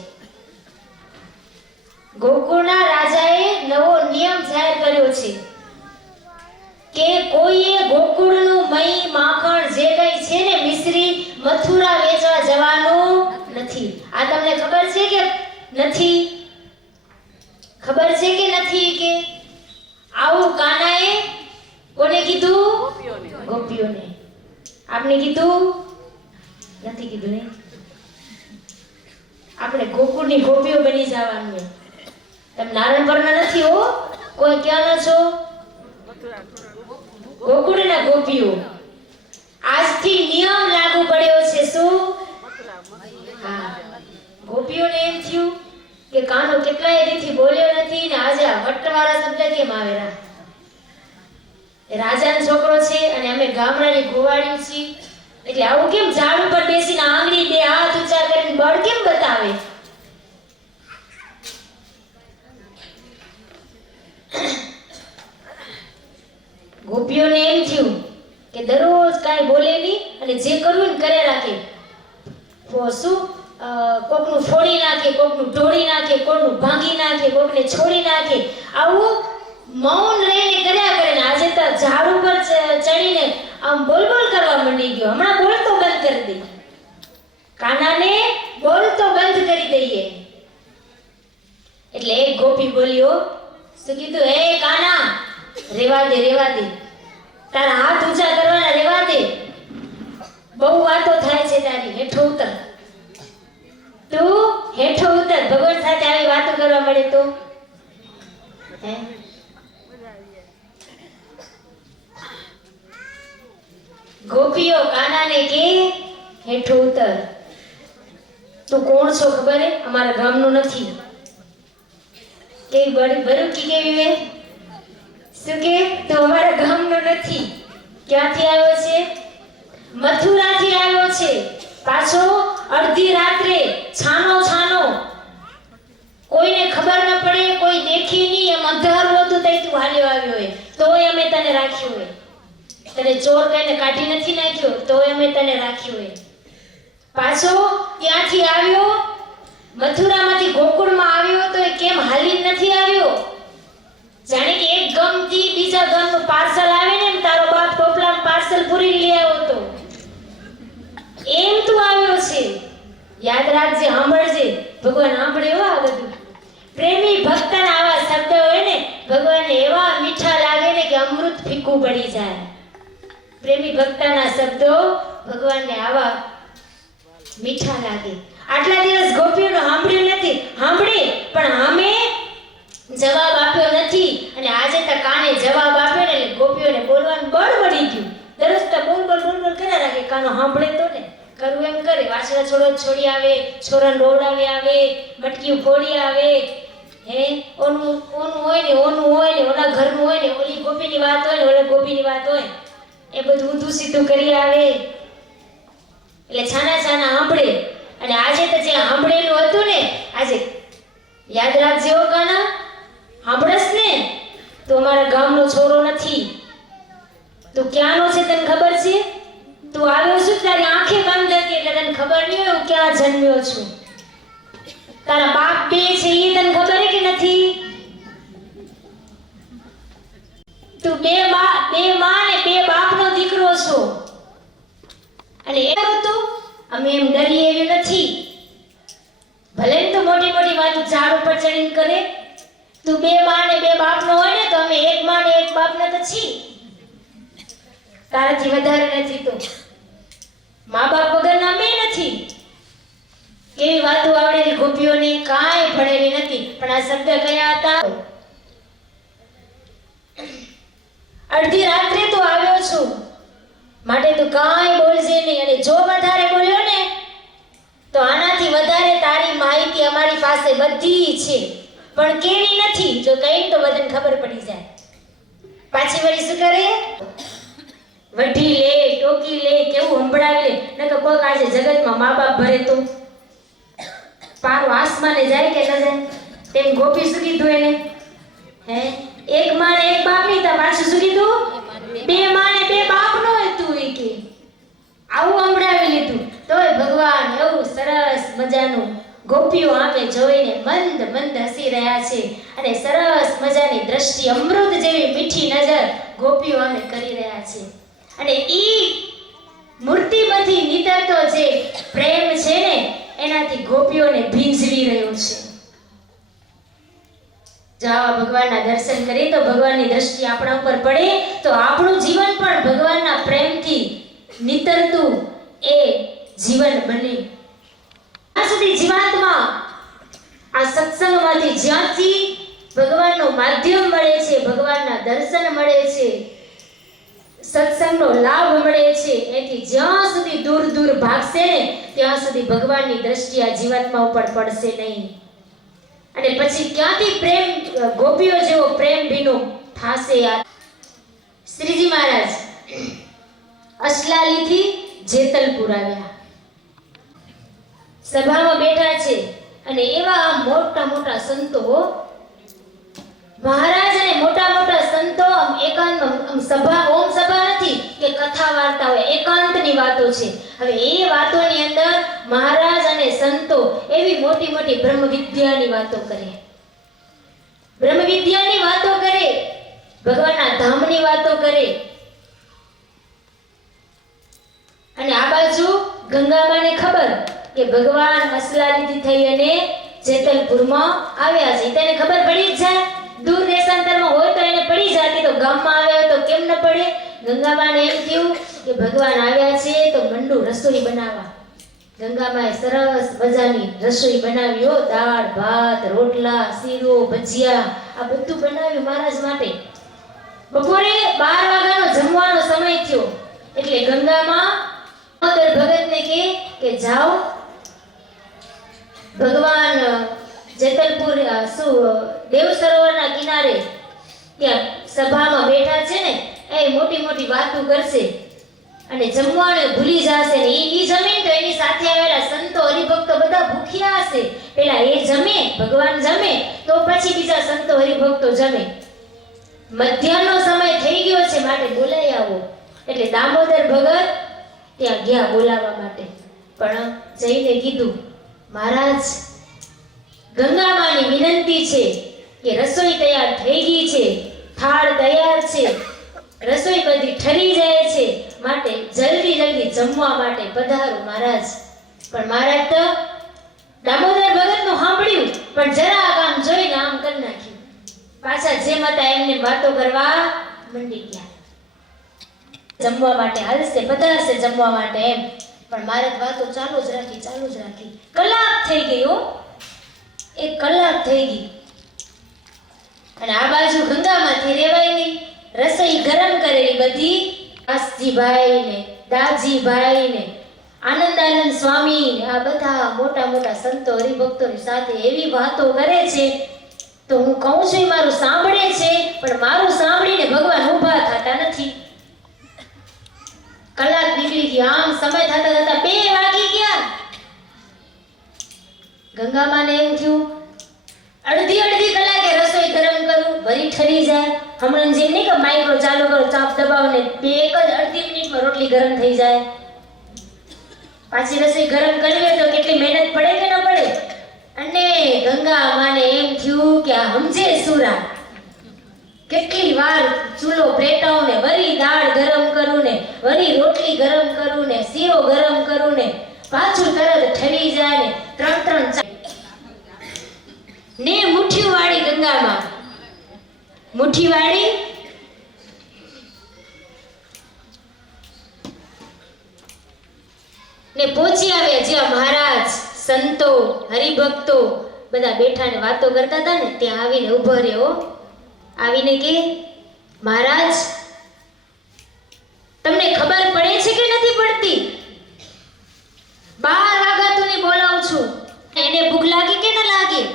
ગોકુળના રાજાએ નવો નિયમ જાહેર કર્યો છે કે કોઈએ ગોકુળનું મય માખણ જે કંઈ છે ને મિશ્રી મથુરા વેચવા જવાનું નથી. આ તમને ખબર છે કે નથી? ખબર છે કે નથી? કે આવું કાનાએ કોને કીધું? ગોપીઓને. આપને કીધું નથી? કીધું ને? આપણે ગોકુળની ગોપીઓ બની જવાનું. તમે નારણપરના નથી હો, કોઈ ક્યાં છો? ગોકુળના ગોપીઓ. આજથી નિયમ લાગુ પડ્યો છે. શું? હા, ગોપીઓને એમ થયું કે કાનો કેટલાય દીથી બોલ્યો નથી ને આજે આ વટવાળા શબ્દ કેમ આવેલા? રાજાનો છોકરો છે અને અમે ગામડાની ગોવાળીઓ છીએ, એટલે આવું કેમ ઝાડ ઉપર બેસીને આંગળી બે હાથ ઊંચા કરીને બળ કેમ બતાવે? ગોપીઓને એમ થયું કે દરરોજ કાંઈ બોલે નહીં અને જે કરવું ને કરે રાખે. શું કોકનું ફોડી નાખે, કોકનું ઢોળી નાખે, કોકનું ભાંગી નાખે, કોકને છોડી નાખે, આવું મૌન રહીને કર્યા કરે. ને આજે તો ઝાડ ઉપર ચડીને આમ બોલ બોલ કરવા માંડી ગયો. હમણાં બોલતો બંધ કરી દે, કાનાને બોલતો બંધ કરી દઈએ. એટલે એક ગોપી બોલ્યો. શું કીધું? એ કાના, રેવા દે, રેવા દે, તારા હાથ ઊંચા કરવાના રેવા દે. બહુ વાતો થાય છે તારી, હેઠો ઉતર. તું હેઠો ઉતર. ભગવાન સાથે આવી વાતો કરવા મળે તો હે? ગોપીઓ કાનાને કે હેઠો ઉતર. તું કોણ છો ખબર હે? અમારા ગામનું નથી. કેવી બરુકી કેવી વે? શું કે તું અમારા ગામનો નથી? ક્યાંથી આવ્યો છે? મથુરાથી આવ્યો છે. પાછો અડધી રાત્રે છાનો છાનો, કોઈને ખબર ન પડે, કોઈ દેખી નહીં, એમ અંધારું હતું તઈ તું હાલ્યો આવ્યો હોય તોય અમે તને રાખ્યો હોય. તને ચોર કહીને કાઢી નથી નાખ્યો તોય અમે તને રાખ્યો હોય. પાછો ત્યાંથી આવ્યો, મથુરામાંથી ગોકુળમાં આવ્યો તો એ કેમ હાલી નથી આવ્યો? જાણે કે એક ગામથી બીજા ગામનું પાર્સલ આવે ને એમ તારો બાપ ટોપલામાં પાર્સલ પૂરી લઈ આવ્યો તો એમ તું આવ્યો છે. યાદ રાખજે, સાંભળજે. ભગવાન સાંભળે હો આ બધું. પ્રેમી ભક્તના આવા શબ્દ હોય ને ભગવાનને એવા મીઠા લાગે ને કે અમૃત ફીકું પડી જાય. પ્રેમી ભક્તના શબ્દો ભગવાનને આવા મીઠા લાગે. આટલા દિવસ ગોપીઓનો સાંભળ્યું નથી, સાંભળી પણ અમે જવાબ આપ્યો નથી, અને આજે તો કાને જવાબ આપ્યો ને એટલે ગોપીઓને બોલવાનું બળ વળી ગયું. દરરોજ તો બોલ બોલ બોલ બોલ કર્યા રાખે, કાનો સાંભળે તો ને કરવું એમ કરે. વાછડા છોડી આવે, છોરાને રોવડાવી આવે, મટકી ફોડી આવે, હે ઓનું હોય ને ઓલા ઘરનું હોય ને ઓલી ગોપીની વાત હોય ને ઓલા ગોપીની વાત હોય, એ બધું ઊંધું સીધું કરી આવે. એટલે છાના સાંભળે. અને આજે તો જ્યાં સાંભળેલું હતું ને આજે યાદ રાખજો કાના, સાંભળસ ને તો અમારા ગામનો છોરો નથી, તું ક્યાંનો છે તને ખબર છે? તું આવ્યો છું તારી આંખે બંધ હતી એટલે તને ખબર નહીં હોય હું ક્યાં જન્મ્યો છું. તારા બાપ બે છે એ તને ખબર છે કે નથી? તું બે માં ને બે બાપનો દીકરો છો. અને એ તો અમે એમ ડરીએ એવી નથી. ભલે ને તો મોટી મોટી વાતો ઝાડ ઉપર ચડીને કરે. તું બે માં ને બે બાપનો હોય ને તો અમે એક માં ને એક બાપના તો છી. તારાથી વધારે નથી તો મા બાપ વગરના અમે નથી. કેવી વાતો આવડેલી ગોપીઓની, કાંઈ ભણેલી નથી. પણ આ શબ્દ કયા હતા? અડધી રાત્રે તો આવ્યો છું માટે તું કાંઈ બોલજે નહીં, અને જો વધારે બોલ્યો ને તો આનાથી વધારે તારી માહિતી અમારી પાસે બધી છે, પણ કેવી નથી. જો કઈ તો બધાને ખબર પડી જાય. પાછી વળી શું કરે? વઢી લે, ટોકી લે, કેવું સંભળાવી લે. નકર કોઈક આજે જગતમાં મા બાપ ભરે તો પારો આસમાને જાય કે ન જાય? તેમ ગોપી શું કીધું એને? હે એક માં ને એક બાપ ની તા પાછું શું કીધું? બે માં ને બે બાપ નો હતું. એ કે આવું સંભળાવી લીધું. તોય ભગવાન એવું સરસ મજાનું ગોપીઓ આમે જોઈને મંદ મંદ હસી રહ્યા છે, અને સરસ મજાની દ્રષ્ટિ, અમૃત જેવી મીઠી નજર ગોપીઓ આમે કરી રહ્યા છે. અને ઈ મૂર્તિમાંથી નીતરતો જે પ્રેમ છે ને એનાથી ગોપીઓને ભીંજવી રહ્યો છે. જો આવા ભગવાનના દર્શન કરીએ તો ભગવાનની દ્રષ્ટિ આપણા ઉપર પડે તો આપણું જીવન પણ ભગવાનના પ્રેમથી નીતરતું એ જીવન બને. આ સુધી જીવાત્મા આ સત્સંગમાંથી જ્યાંથી ભગવાનનું માધ્યમ મળે છે, ભગવાનના દર્શન મળે છે, સત્સંગનો લાભ મળે છે, એથી જ્યાં સુધી દૂર દૂર ભાગશે ને ત્યાં સુધી ભગવાનની દ્રષ્ટિ આ જીવાત્મા ઉપર પડશે નહીં. અને પછી ક્યાંથી પ્રેમ ગોપીઓ જેવો પ્રેમ ભીનો થાશે. શ્રીજી મહારાજ અસલાલીથી જેતલપુર આવ્યા. સભામાં બેઠા છે અને એવા મોટા મોટા સંતો મહારાજ અને મોટા મોટા સંતો એકાંત સભા, ઓમ સભા નથી કે કથા વાર્તા હોય, એકાંતની વાતો છે. હવે એ વાતોની અંદર મહારાજ અને સંતો એવી મોટી મોટી બ્રહ્મ વિદ્યાની વાતો કરે, બ્રહ્મ વિદ્યાની વાતો કરે, ભગવાનના ધામની વાતો કરે. અને આ બાજુ ગંગામાને ખબર કે ભગવાન અસલાલીથી થઈ અને જેતલપુરમાં આવ્યા છે. તેને ખબર પડી જ જાય. દૂર દેશાંતરમાં હોય તો એને પડી જતી, તો ગામમાં આવ્યા તો કેમ ન પડે? ગંગાબાને એમ થયું કે ભગવાન આવ્યા છે તો મંડું રસોઈ બનાવવા. ગંગાબાએ સરસ મજાની રસોઈ બનાવી હો, દાળ ભાત રોટલા શીરો ભજીયા આ બધું બનાવ્યું મહારાજ માટે. બપોરે 12 વાગ્યાનો જમવાનો સમય થયો એટલે ગંગામાં ભગતને કે જાઓ ભગવાન જેતલપુર દેવ સરોવરના કિનારે ત્યાં સભામાં બેઠા છે ને એ મોટી મોટી વાતો કરશે અને જમવાનું ભૂલી જશે ને ઈ જમે તો એની સાથે આવેલા સંતો હરિભક્તો બધા ભૂખ્યા હશે. પેલા એ જમે, ભગવાન જમે તો પછી બીજા સંતો હરિભક્તો જમે. મધ્યાહનો સમય થઈ ગયો છે માટે બોલાઈ આવો. એટલે દામોદર ભગત ત્યાં ગયા બોલાવવા માટે, પણ જઈને કીધું મહારાજ ગંગામાની વિનંતી છે કે રસોઈ તૈયાર થઈ ગઈ છે, થાળ તૈયાર છે, રસોઈ બધી ઠરી જાય છે, માટે જલ્દી જલ્દી જમવા માટે પધારો મહારાજ. પણ મહારાજ તો દામોદર ભગતનું સાંભળ્યું પણ જરા આમ જોઈને પાછા જેમ હતા એમને વાતો કરવા મંડી ગયા. જમવા માટે હાલશે, પધારશે જમવા માટે એમ, પણ મારે વાતો ચાલુ જ રાખી. કલાક થઈ ગઈ હો, 1 કલાક થઈ ગઈ. અને આ બાજુ ગંગામાંથી રેવાય નહીં. રસોઈ ગરમ કરેલી બધી દાસજીભાઈ ને દાજીભાઈ ને આનંદાનંદ સ્વામી ને આ બધા મોટા મોટા સંતો હરિભક્તોની સાથે એવી વાતો કરે છે, તો હું કહું છું એ મારું સાંભળે છે, પણ મારું સાંભળીને ભગવાન ઊભા થતા નથી. કલાક નીકળી ગયો, આમ સમય થતા થતા 2 વાગી ગયા. ગંગામાને એમ થયું અડધી કલાકે રસોઈ ગરમ કરું, વરી ઠરી જાય. હમણાં જેમ નહીં કે માઇક્રો ચાલુ કરો, ચાપ દબાવો ને અડધી મિનિટમાં રોટલી ગરમ થઈ જાય. પાછી રસોઈ ગરમ કરવી હોય તો કેટલી મહેનત પડે કે ન પડે. અને ગંગામાને એમ થયું કે આ સમજે સુરા, કેટલી વાર ચૂલો પેટાવું ને વરી દાળ ગરમ કરું ને વરી રોટલી ગરમ કરું ને શીરો ગરમ કરું ને પાછું તરત ઠરી જાય ને 3 ને મુઠ્ઠી વાળી ગંગામાં મુઠ્ઠી વાળી ને પહોંચી આવ્યા જ્યાં મહારાજ સંતો હરિભક્તો બધા બેઠા ને વાતો કરતા હતા ને ત્યાં આવીને ઊભો રહ્યો. આવીને કે મહારાજ તમને ખબર પડે છે કે નથી પડતી? 12 વાગ્યાતું ને બોલાવું છું. એને ભૂખ લાગી કે ન લાગી?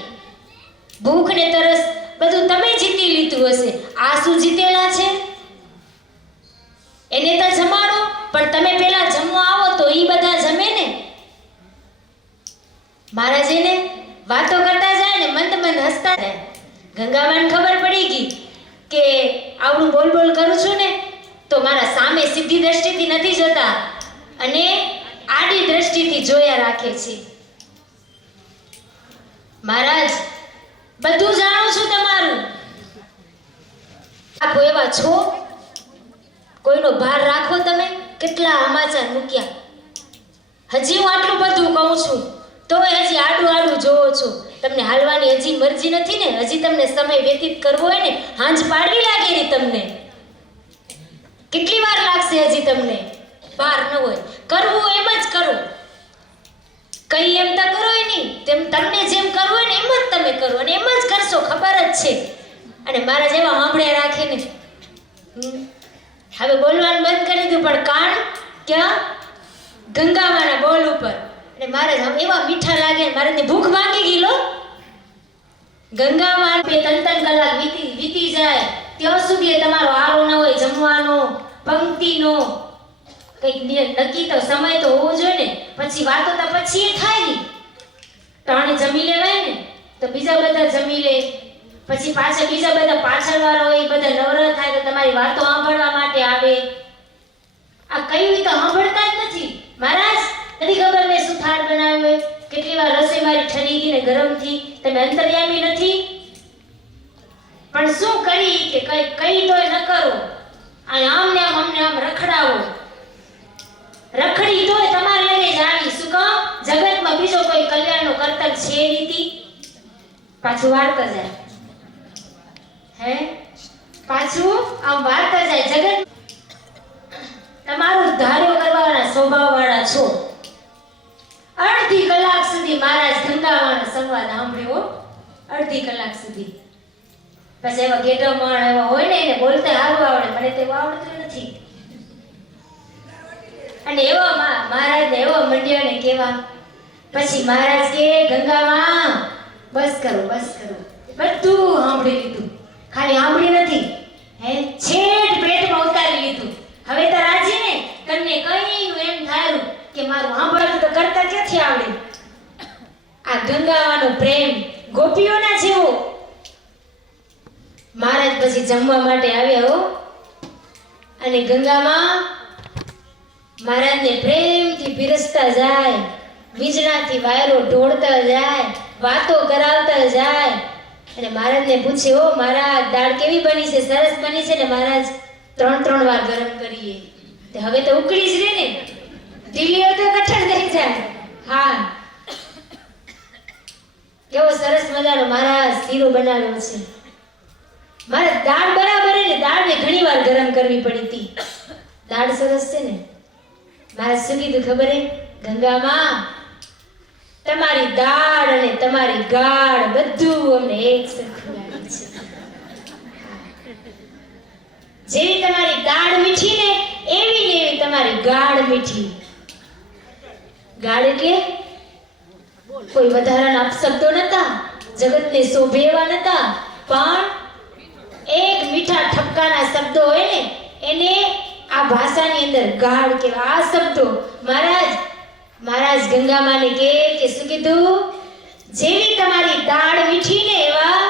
ભૂખ ને તરસ બધું તમે જીતી લીધું હશે. આ શું જીતેલા છે? એને તો જમાડો, પણ તમે પેલા જમવા આવો તો ઈ બધા જમે ને. મહારાજ એને વાતો કરતા જાય ને મંદ હસતા જાય. ગંગામાને ખબર પડી ગઈ કે આવડું બોલ કરું છું ને તો મારા સામે સીધી દ્રષ્ટિથી નથી જોતા અને આડી દ્રષ્ટિથી જોયા રાખે છે. મહારાજ બધું જાણું છું તમારું. આપ એવા છો, કોઈનો ભાર રાખો તમે. કેટલા સમાચાર મૂક્યા, હજી હું આટલું બધું કહું છું તો હજી આડું જોવો છો. તમને હાલવાની હજી મરજી નથી ને? હજી તમને સમય વ્યતીત કરવો હોય ને, હાંજ પાડવી લાગે ને તમને? કેટલી વાર લાગશે હજી તમને? વાર ન હોય, કરવું એમ જ કરો. કઈ એમ તો કરો નહીં, તેમ તમને જેમ કરવું હોય ને એમ જ તમે કરો અને એમ જ કરશો, ખબર જ છે. અને મારા જેવા સાંભળે રાખે ને. હવે બોલવાનું બંધ કરી દીધું, પણ કાન ક્યાં? ગંગામાના બોલ ઉપર. અને મારે એવા મીઠા લાગે, મારે ભૂખ ભાંગી ગઈ લો. ગંગામાં 2-3 કલાક વીતી જાય ત્યાં સુધી તમારો આરો ન હોય જમવાનો, પંક્તિનો. કંઈક નક્કી તો સમય તો હોવો જોઈએ ને. પછી વાતો તો પછી એ થાય નહીં. ત્રણે જમી લેવાય ને તો બીજા બધા જમી લે. પછી પાછા બીજા બધા પાછળવાળા હોય એ બધા નવરા થાય તો તમારી વાતો સાંભળવા માટે આવે. આ કયું તો સાંભળતા જ નથી. મહારાજ નથી ખબર મેં શું થાળ બનાવ્યો હોય, કેટલી વાર રસોઈ મારી ઠરી ગઈ ને ગરમ થી. તમે અંતર્યામી નથી, પણ શું કરી કે કઈ તોય ન કરો. અને આમને આમ રખડાવો. રખડી તોય તમારે લગે જ આવી. શું કામ? જગતમાં બીજો કોઈ કલ્યાણનો કરતર છે નથી. પાછું વાર્તા જાય પાછું આમ વાર્તા જાય. જગત તમારું ધાર્યો કરવાના સ્વભાવ વાળા છો. અડધી કલાક સુધી મહારાજ ગંગામાનો સંવાદ સાંભળ્યો. અડધી કલાક સુધી. પછી એવા ગેટોમાં એવા હોય ને એને બોલતા સારું આવડે, મને તો આવડતું નથી. અને એવા મહારાજને એવા મંડ્યાને કેવા. પછી મહારાજ કે ગંગામાં બસ કરો. બધું સાંભળી લીધું. ખાલી સાંભળી નથી, છેટ પેટમાં ઉતારી લીધું. હવે તો રાજી ને તમને કઈ એમ થાયું કે મારું સાંભળતું તો કરતા ક્યાંથી આવડે. આ ગંગાવાનો પ્રેમ ગોપીઓના જેવો. મહારાજ પછી જમવા માટે આવ્યા હો. અને ગંગામાં મહારાજને પ્રેમથી પીરસતા જાય, વીજળાથી વાયરો ઢોળતા જાય, વાતો કરાવતા જાય. અને મહારાજને પૂછે, ઓ મહારાજ દાળ કેવી બની છે? સરસ બની છે ને મહારાજ? 3 વાર ગરમ કરીએ. હવે તો ઉકળી જ રહે ને, ઢીલીઓ તો કઠણ થઈ જાય. હા, કેવો સરસ મજાનો મહારાજ શીરો બનાવ્યો છે. મારે દાળ બરાબર હે ને દાળને ઘણીવાર ગરમ કરવી પડી હતી. દાળ સરસ છે ને. મારે શું કીધું ખબર હે? ગંગામાં તમારી દાળ અને તમારી ગાળ બધું અમને એક સરખું લાગે છે. જેવી તમારી દાળ મીઠી ને એવી ને એવી તમારી ગાળ મીઠી. ગાળ એટલે કોઈ વધારાના અપશબ્દો નતા, જગતને શોભે એવા નતા, પણ એક મીઠા ઠપકાના શબ્દો હોય ને એને આ ભાષાની અંદર ગાળ કહેવાય. આ શબ્દો મહારાજ ગંગામાને કે શું કીધું? જેવી તમારી દાળ મીઠી ને એવા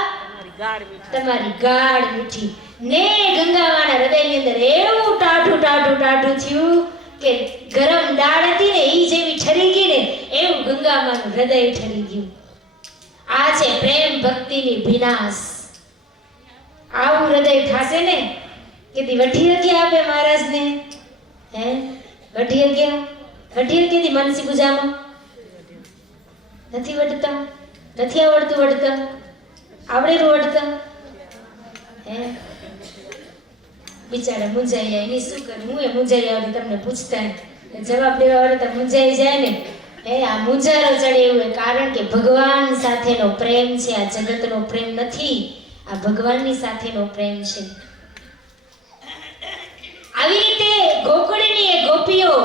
તમારી ગાળ મીઠી. ને ગંગામાના હૃદયની અંદર એવું ટાઢું થયું કે ગરમ દાળ હતી ને ઈ જેવી ઠરી ગઈ ને એવું ગંગામાનું હૃદય ઠરી ગયું. આ છે પ્રેમ ભક્તિની વિનાશ. આવું હૃદય થાશે ને કે દી વઠી ગયા આપે મહારાજને. હે વઠી ગયા માનસી પૂજામાં નથી વડતા, નથી આવડતું વડતા, આવડેલું વડતા. હે બિચારા મૂંઝાઈ જાય. એની શું કરું? હું એ મૂંઝાઈ આવડી તમને પૂછતા જવાબ દેવા વાળા મૂંઝાઈ જાય ને. આ મૂંઝારો ચડે એવું કારણ કે ભગવાન સાથેનો પ્રેમ છે. આ જગતનો પ્રેમ નથી, આ ભગવાનની સાથેનો પ્રેમ છે. આવી રીતે ગોકુળની એ ગોપીઓ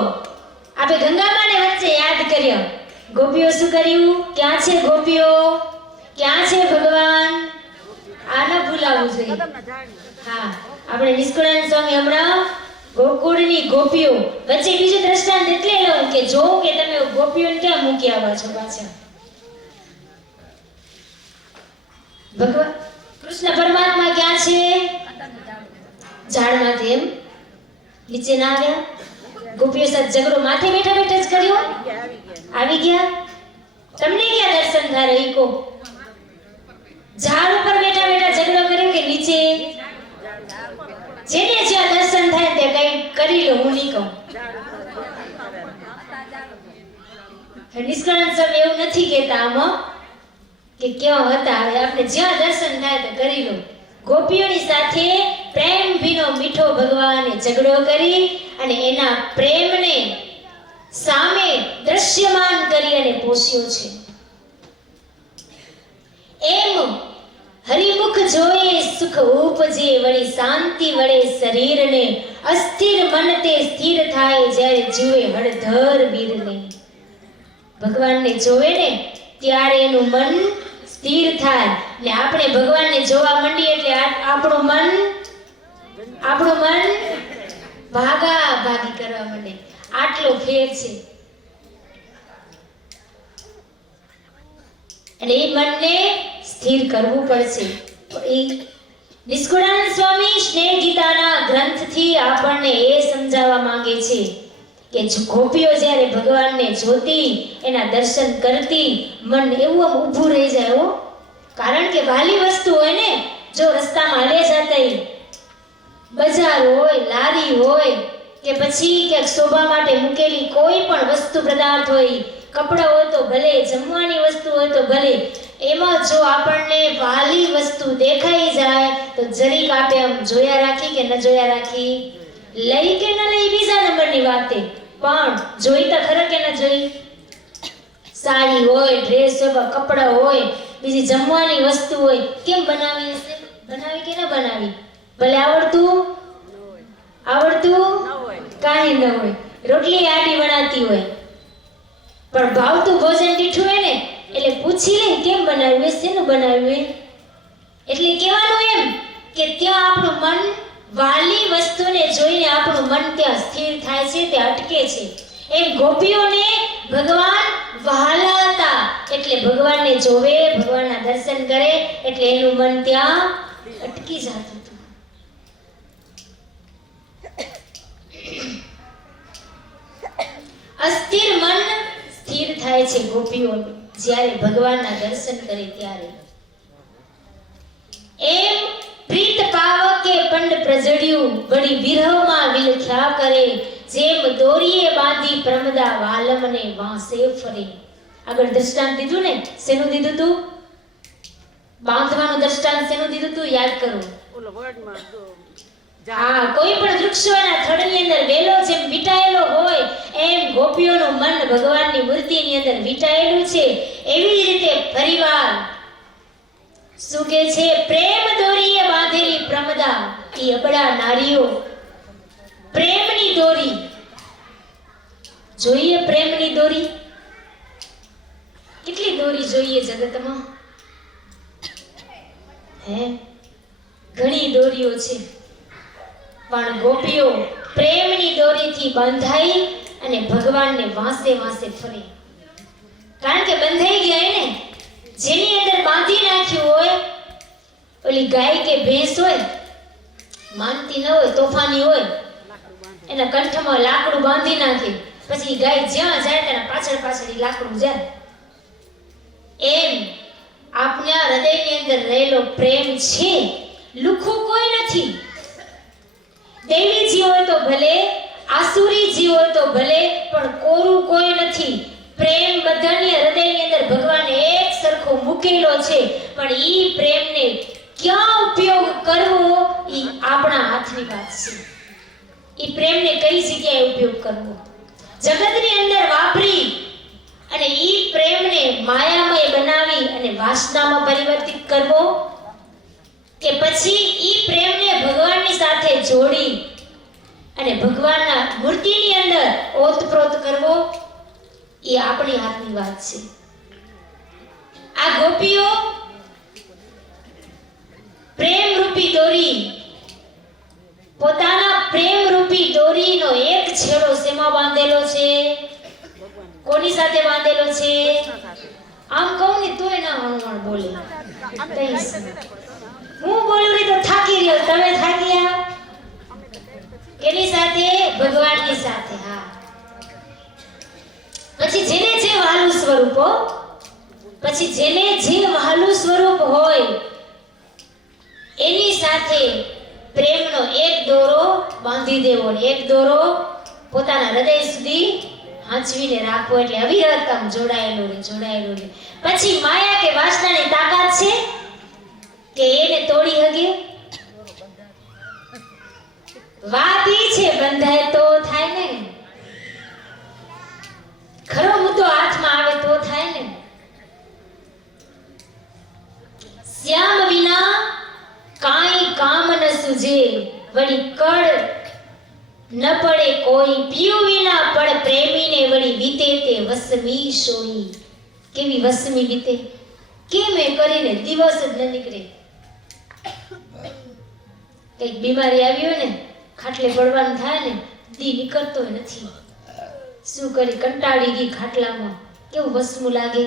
આપણે ગંગામાને વચ્ચે યાદ કર્યા. ગોપીઓ શું કર્યું? ક્યાં છે ગોપીઓ? ક્યાં છે ભગવાન? આ ન ભૂલાવું જોઈએ. હા, આપણે નિષ્કુળાનંદ સ્વામી હમણાં ગોકુળની ગોપીઓ વચ્ચે બીજું દ્રષ્ટાંત એટલે લઉં કે જો કે તમે ગોપીઓને ક્યાં મૂકી આવ્યા છો પાછા. ભગવાન કૃષ્ણ પરમાત્મા ક્યાં છે? ઝાડમાંથી. એમ નીચે ના આવ્યા? ગોપીઓ સાથે ઝઘડો માથે બેઠા જ કર્યો? આવી ગયા? તમને ક્યાં દર્શન થાય ઈ કો? ઝાડ ઉપર બેઠા ઝઘડો કર્યો કે નીચે? જેને જ્યાં દર્શન થાય તે કઈ કરી લો, હું નહીં કહું. નિષ્કળાનંદ સ્વામી એવું નથી કહેતા આમાં કે ક્યાં હતા. હવે આપણે જ્યાં દર્શન થાય તો કરી લો. ગોપીઓની સાથે પ્રેમ ભીનો મીઠો ભગવાને ઝઘડો કરી અને એના પ્રેમને સામે દ્રશ્યમાન કરી અને પોષ્યો છે. એમ હરિમુખ જોયે સુખ ઉપજે, વળી શાંતિ વળે શરીરને, અસ્થિર મન તે સ્થિર થાય જ્યારે જુએ હળધર વીરને. ભગવાનને જોવે ને ત્યારે એનું મન સ્થિર થાય ને આપણે ભગવાનને જોવા માંડીએ એટલે આપણું મન ભાગી કરવા માંડે. આટલો ફેર છે. અને એ મનને સ્થિર કરવું પડશે. નિષ્કુળાનંદ સ્વામી સ્નેહ ગીતાના ગ્રંથથી આપણને એ સમજાવવા માંગે છે કે ગોપીઓ જ્યારે ભગવાનને જોતી, એના દર્શન કરતી, મન એવું આમ ઊભું રહી જાય હો. કારણ કે વાલી વસ્તુ હોય ને, જો રસ્તામાં હાલે જતા બજાર હોય, લારી હોય કે પછી ક્યાંક શોભા માટે મૂકેલી કોઈ પણ વસ્તુ પદાર્થ હોય, કપડા હોય તો ભલે, જમવાની વસ્તુ હોય તો ભલે, એમાં જો આપણને વાલી વસ્તુ દેખાઈ જાય તો જરીક આપે આમ જોયા રાખી કે ન જોયા રાખી, લઈ કે ન લઈ બીજા નંબરની વાત, પણ જોઈ તો ખરા કે ન જોઈ. સાડી હોય, ડ્રેસ હોય, કપડા હોય, બીજી જમવાની વસ્તુ હોય, કેમ બનાવી હશે? બનાવી કે ન બનાવી? ભલે આવડતું કાંઈ ન હોય, રોટલી આડી બનાવતી હોય, પણ ભાવતું ભોજન દીઠું હોય ને એટલે પૂછી લે કેમ બનાવ્યું છે, શેનું બનાવ્યું. એટલે કહેવાનું એમ કે ત્યાં આપણું મન વાલી વસ્તુને જોઈને આપણું મન ત્યાં સ્થિર થાય છે, તે અટકે છે. એમ ગોપીઓને ભગવાન વહાલા હતા એટલે ભગવાનને જોવે, ભગવાનના દર્શન કરે એટલે એનું મન ત્યાં અટકી જતું હતું. અસ્થિર મન સ્થિર થાય છે ગોપીઓનું જ્યારે ભગવાનના દર્શન કરે ત્યારે. એમ પ્રીત પાવકે પંડ પ્રજડ્યું, વળી વિરહમાં વિલખ્યા કરે, જેમ દોરીએ બાંધી પ્રમદા વાલમને વાંસે ફરે. આગળ દ્રષ્ટાંત દીધું ને, શેનું દીધું તું? બાંધવાનું દ્રષ્ટાંત શેનું દીધું તું? યાદ કરો. ઓલો હા, કોઈ પણ વૃક્ષોના થડની અંદર વેલો જેમ વીંટાયેલો હોય એમ ગોપીઓનું મન ભગવાનની મૂર્તિની અંદર વીંટાયેલું છે. એવી જ રીતે પરિવાર શું કે છે, પ્રેમ દોરીએ બાંધેલી પ્રમદા, ઈ અબળા નારીઓ પ્રેમની દોરી જોઈએ. પ્રેમની દોરી કેટલી દોરી જોઈએ જગતમાં? હે, ઘણી દોરીઓ છે, પણ ગોપીઓ પ્રેમની દોરીથી બંધાઈ અને ભગવાનને વાંસે વાંસે ફરે. કારણ કે બંધાઈ ગયા ને, જેની અંદર બાંધી નાખ્યું હોય, ઓલી ગાય કે ભેંસ હોય, માનતી ન હોય, તોફાની હોય, એના કંઠમાં લાકડું બાંધી નાખે, પછી ગાય જ્યાં જાય તેના પાછળ પાછળ ઈ લાકડું જાય. એમ આપના હૃદયની અંદર રહેલો પ્રેમ છે, લુખું કોઈ નથી. દેવી જીવ હોય તો ભલે, આસુરી જીવ હોય તો ભલે, પણ કોરું કોઈ નથી. પ્રેમ બધાની હૃદયની અંદર ભગવાને એક સરખો મૂકેલો છે, પણ ઈ પ્રેમને ક્યાં ઉપયોગ કરવો ઈ આપણા હાથની વાત છે. ઈ પ્રેમને કઈ જગ્યાએ ઉપયોગ કરવો, જગતની અંદર વાપરી અને ઈ પ્રેમને માયામય બનાવી અને વાસનામાં પરિવર્તિત કરવો, કે પછી ઈ પ્રેમને ભગવાનની સાથે જોડી અને ભગવાનના મૂર્તિની અંદર ઓતપ્રોત કરવો, એ આપણી હાથની વાત છે. આ ગોપીઓ પ્રેમ રૂપી દોરી, પોતાના પ્રેમ રૂપી દોરીનો એક છેડો શેમાં બાંધેલો છે? કોની સાથે બાંધેલો છે? આમ કહું ને તોય ના હણવણ બોલે. હું બોલું ને તો થાકી રહ્યો, તમે થાકી આવ. એની સાથે? ભગવાનની સાથે. હા, પછી જેને જે વહાલું સ્વરૂપ હો, પછી જેને જે વહાલું સ્વરૂપ હોય એની સાથે પ્રેમનો એક દોરો બાંધી દેવો, એક દોરો પોતાના હૃદય સુધી હાંચવીને રાખવો, એટલે અવિરત કામ જોડાયેલો રહે, જોડાયેલો રહે. પછી માયા કે વાસનાની તાકાત છે કે એને તોડી હગે? વાત ઈ છે, બંધાય તો થાય ને, ખરો મુદ્દો હાથમાં આવે તો થાય ને. શ્યામ વિના કાંઈ કામ ન સૂજે, વળી કળ ન પડે કોઈ, પીયું વિના પડ પ્રેમીને, વળી વીતે તે વસમી સોઈ. કેવી વસમી વીતે, કેમ એ કરીને દિવસ જ ન નીકળે. કઈક બીમારી આવી હોય ને, ખાટલે પડવાનું થાય ને, દી નીકળતો નથી. શું કરી, કંટાળી ગઈ ખાટલામાં, કેવું વસમું લાગે.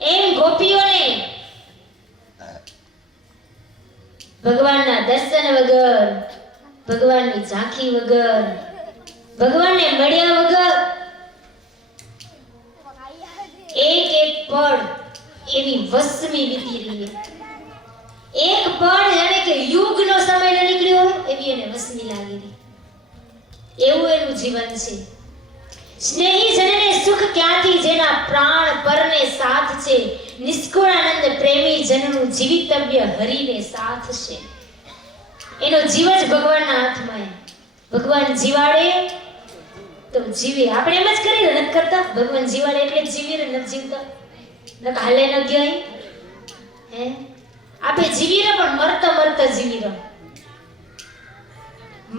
એમ ગોપીઓને ભગવાનના દર્શન વગર, ભગવાનની ઝાંખી વગર, ભગવાનને મળ્યા વગર એક એક પળ એવી વસમી વીતી રહી. એક પળ જાણે કે યુગનો સમય ન નીકળ્યો હોય એવી એને વસમી લાગી રહી. એવું એનું જીવન છે. સ્નેહી જનને સુખ ક્યાંથી, જેના પ્રાણ પરને સાથ છે. નિષ્કુળાનંદ પ્રેમી જનનું જીવિતવ્ય હરીને સાથ છે. એનો જીવ જ ભગવાનના હાથમાં. ભગવાન જીવાડે તો જીવે. આપણે એમ જ કરી નથી કરતા, ભગવાન જીવાડે એટલે જીવી ને નથી જીવતા, ન હાલે ન ગઈ. હે, આપણે જીવી રહે પણ મરતા મરતા જીવી રહે,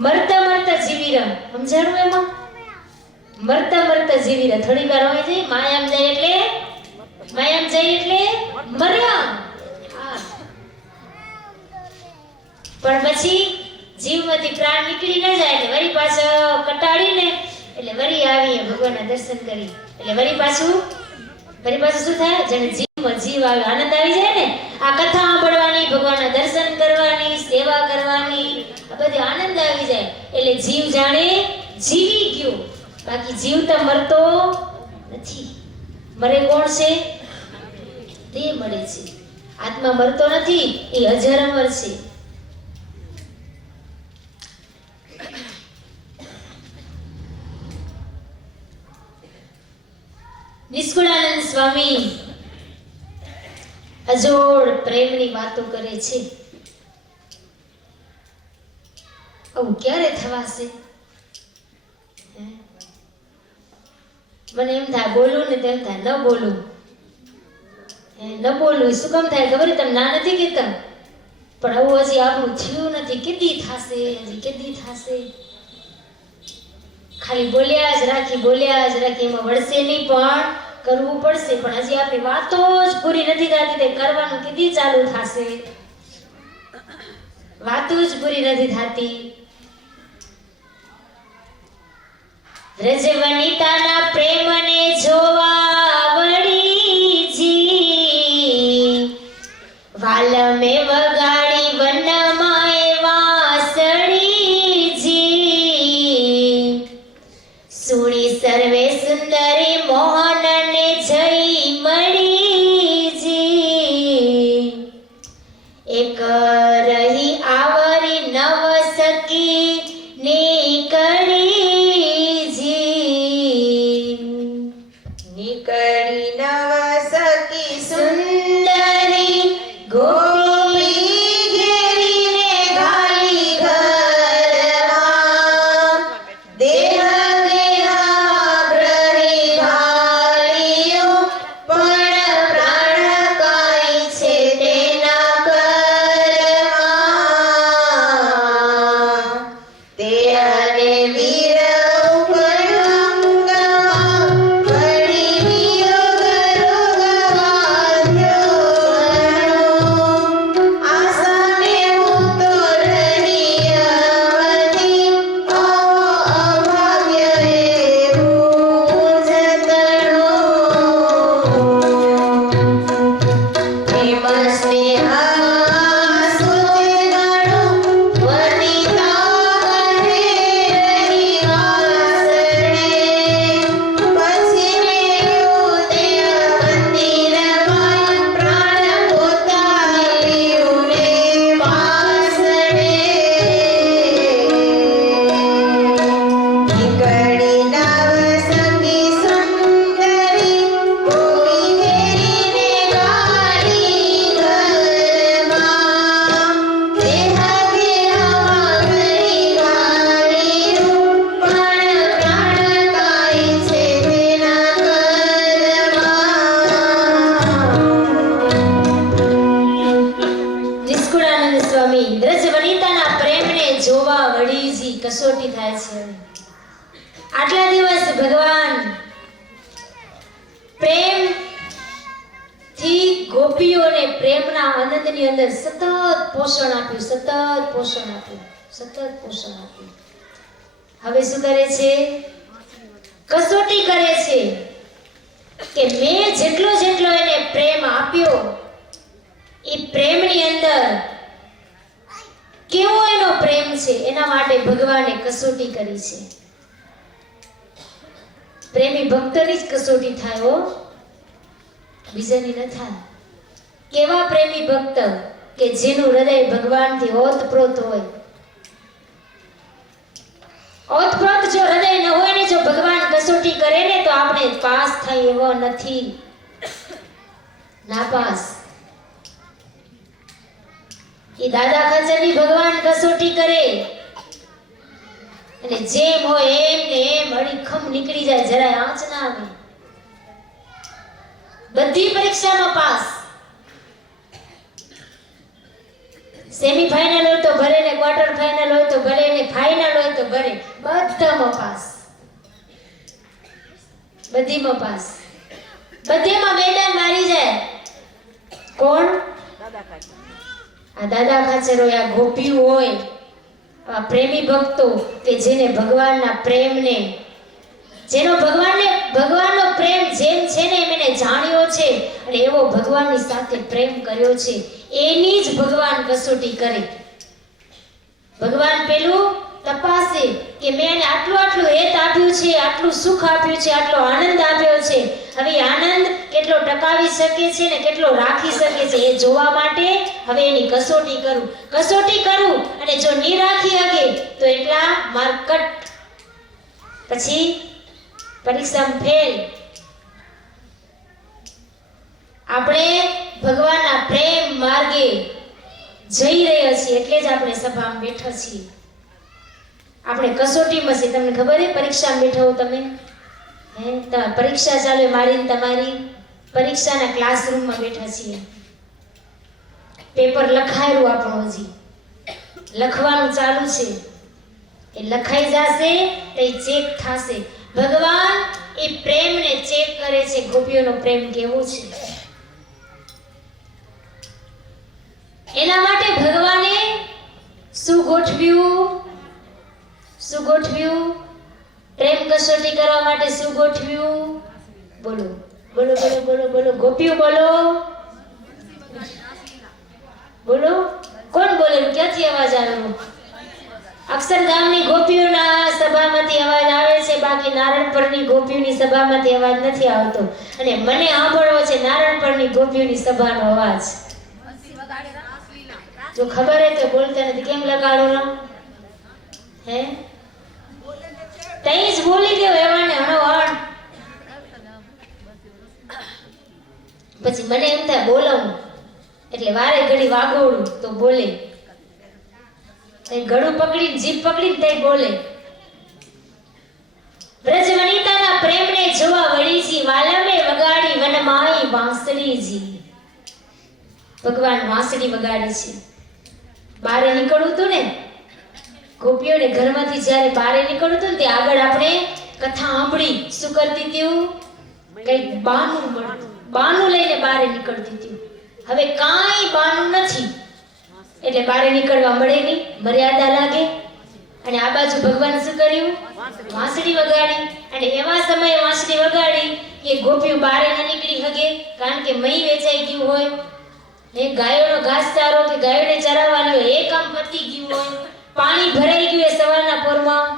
મરતા મરતા જીવી રહે. સમજાણું એમાં? મરતા મરતા જીવી રહે. થોડી વાર હોય છે માયામ જાય એટલે, માયામ જાય એટલે મર્યા. હા, પણ પછી જીવમાંથી પ્રાણ નીકળી ન જાય એટલે વળી પાછો કટાડીને એટલે વળી આવીએ ભગવાનના દર્શન કરી એટલે વળી પાછું શું થાય? જેને જીવમાં જીવ આવે, આનંદ આવી જાય ને. આ કથા સાંભળવાની, ભગવાનના દર્શન કરવાની, સેવા કરવાની, આ બધી આનંદ આવી જાય એટલે જીવ જાણે જીવી ગયો. બાકી જીવ તો મરતો નથી. મરે કોણ છે? તે મળે છે. આત્મા મરતો નથી, એ અજર અમર છે. નિષ્કુળાનંદ સ્વામી અજોડ પ્રેમની વાતો કરે છે. આવું ક્યારે થવાશે? હે? મને એમ થાય બોલું ને તેમ થાય ન બોલું. ન બોલવું શું કામ થાય ખબર છે? તમે ના નથી કહેતા, પણ આવું હજી આપણું થયું નથી. કેદી થશે? હજી કેદી થશે? ખાલી બોલ્યા જ રાખી, એમાં વળશે નહીં, પણ કરવું પડશે. પણ હજી આપણી વાતો જ પૂરી નથી થતી, તે કરવાનું કેદી ચાલુ થશે? વાતો જ પૂરી નથી થતી. રજવનિતાના પ્રેમને જોવા વળીજી, વાલમે વગાડી વનમાય વાસળીજી, સુણી સર્વે સુંદરી મોહનને જઈ મળીજી, એક રહી આવરી નવ સકી નીકળી નીકળી નવ સખી સુંદરી ગોપી ઘેરીને ઘાલી ઘરમાં, દેહ દેહાગ્રહી ઘાલીયું, પણ પ્રાણ કાંઈ છે તેના કરમાં. તે અને વીર ઉપરંગમાં ઘડી વિયોગ રોગવાધ્યો ઘણો, આસાને હું તો રહી અવધી, અભાગ્ય એવું જ તણું. પ્રેમ સ્નેહા સુચે ગણું, વનિતા ઘરે રહી વાસણે, પછી મેળ્યું તે મંદિરમાં, પ્રાણ પોતાલ્યું ને પાસણે. નીકળી નવ સખી સુંદરી ગોપી ઘેરીને ઘાલી ઘરમાં, દેહ દેહાગ્રહી ઘાલીયું, પણ પ્રાણ કાંઈ છે તેના કરમાં. નિષ્કુળાનંદ સ્વામી વ્રજવનિતાના પ્રેમને જોવા વળીજી કસોટી થાય છે. આટલા દિવસ ભગવાન પ્રેમ થી ગોપીઓને પ્રેમના આનંદની અંદર સતત પોષણ આપ્યું. હવે શું કરે છે? કસોટી કરે છે કે મેં જેટલો એને પ્રેમ આપ્યો, એ પ્રેમની અંદર કેવો એનો પ્રેમ છે, એના માટે ભગવાને કસોટી કરી છે. પ્રેમી ભક્તની જ કસોટી થાય હો, બીજાની ન થાય. કેવા પ્રેમી ભક્ત કે જેનું હૃદય ભગવાનથી ઓતપ્રોત હોય. ઓતપ્રોત જો હૃદય ન હોય ને, જો ભગવાન કસોટી કરે ને, તો આપણે પાસ થાય એવો નથી, નાપાસ. એ દાદા ખંજરની ભગવાન કસોટી કરે અને જેમ હોય એમ ને એમ અડીખમ નીકળી જાય, જરાય આંચ ના આવે. બધી પરીક્ષામાં પાસ. સેમી ફાઇનલ હોય તો ભલે ને, ક્વાર્ટર ફાઇનલ હોય તો ભલે ને, ફાઇનલ હોય તો ભલે, બધામાં પાસ. બધીમાં પાસ. બધેમાં મેદાન મારી જાય. કોણ? આ દાદા ખાચર હોય, આ ગોપીઓ હોય, આ પ્રેમી ભક્તો કે જેને ભગવાનના પ્રેમને, જેનો ભગવાનનો પ્રેમ જેમ છે ને એમ એને જાણ્યો છે અને એવો ભગવાનની સાથે પ્રેમ કર્યો છે, એની જ ભગવાન કસોટી કરે. ભગવાન પેલું તપાસે કે મેં એને આટલું હેત આપ્યું છે, આટલું સુખ આપ્યું છે, આટલો આનંદ આપ્યો છે, હવે આનંદ કેટલો ટકાવી શકે છે ને કેટલો રાખી શકે છે, એ જોવા માટે હવે એની કસોટી કરું અને જો ની રાખી શકે તો એટલા માર્ક કટ, પછી પરીક્ષામાં ફેલ. આપણે ભગવાનના પ્રેમ માર્ગે જઈ રહ્યા છીએ એટલે જ આપણે સભામાં બેઠા છીએ. આપણે કસોટીમાં છે, તમને ખબર છે પરીક્ષામાં બેઠા હો તમે, પરીક્ષા ચાલે મારી ને તમારી, પરીક્ષાના ક્લાસરૂમમાં બેઠા છીએ. પેપર લખાયેલું આપણું હજી લખવાનું ચાલુ છે, એ લખાઈ જશે તો એ ચેક થશે. ભગવાન એ પ્રેમને ચેક કરે છે, ગોપીઓનો પ્રેમ કેવો છે. એના માટે ભગવાને શું ગોઠવ્યું? પ્રેમ કસોટી કરવા માટે શું ગોઠવ્યું? બોલો બોલો બોલો બોલો બોલો ગોપીઓ બોલો બોલો. કોણ બોલે? ક્યાંથી અવાજ આવ્યો? અક્ષરધામની ગોપીઓના સભામાંથી અવાજ આવે છે, બાકી નારણપરની ગોપીઓની સભામાંથી અવાજ નથી આવતો. અને મને સાંભળવો છે નારણપરની ગોપીઓની સભાનો અવાજ. જો ખબર હે તો બોલતા નથી, કેમ લગાડો ના? હે તઈ જ બોલી ગયો એવાને હણોહણ. પછી મને એમ થાય બોલાવું એટલે વારે ઘડી વાગોડું તો બોલે, ગળું પકડીને જીભ પકડીને તઈ બોલે. બ્રજ વનિતાના પ્રેમને જોવા વળીજી, વાલમે વગાડી વનમાઈ વાંસળીજી. ભગવાન વાંસળી વગાડે છે. બારે નીકળવું હતું ને, ગોપીઓને ઘરમાંથી જ્યારે બારે નીકળવું હતું ને તે આગળ આપણે કથા સાંભળી. શું કરતી હતી? કઈક બાનું લઈને બારે નીકળતી હતી. હવે કાંઈ બાનું નથી એટલે બારે નીકળવા મળે નહીં, મર્યાદા લાગે. અને આ બાજુ ભગવાન શું કર્યું? વાંસળી વગાડી. અને એવા સમયે વાંસળી વગાડી કે ગોપીઓ બારે ન નીકળી શકે, કારણ કે મહી વેચાઈ ગયું હોય, એ ગાયોનો ઘાસચારો કે ગાયોને ચરાવવાની હોય એ કામ પતી ગયું હોય, પાણી ભરાઈ ગયું એ સવારના પોરમાં.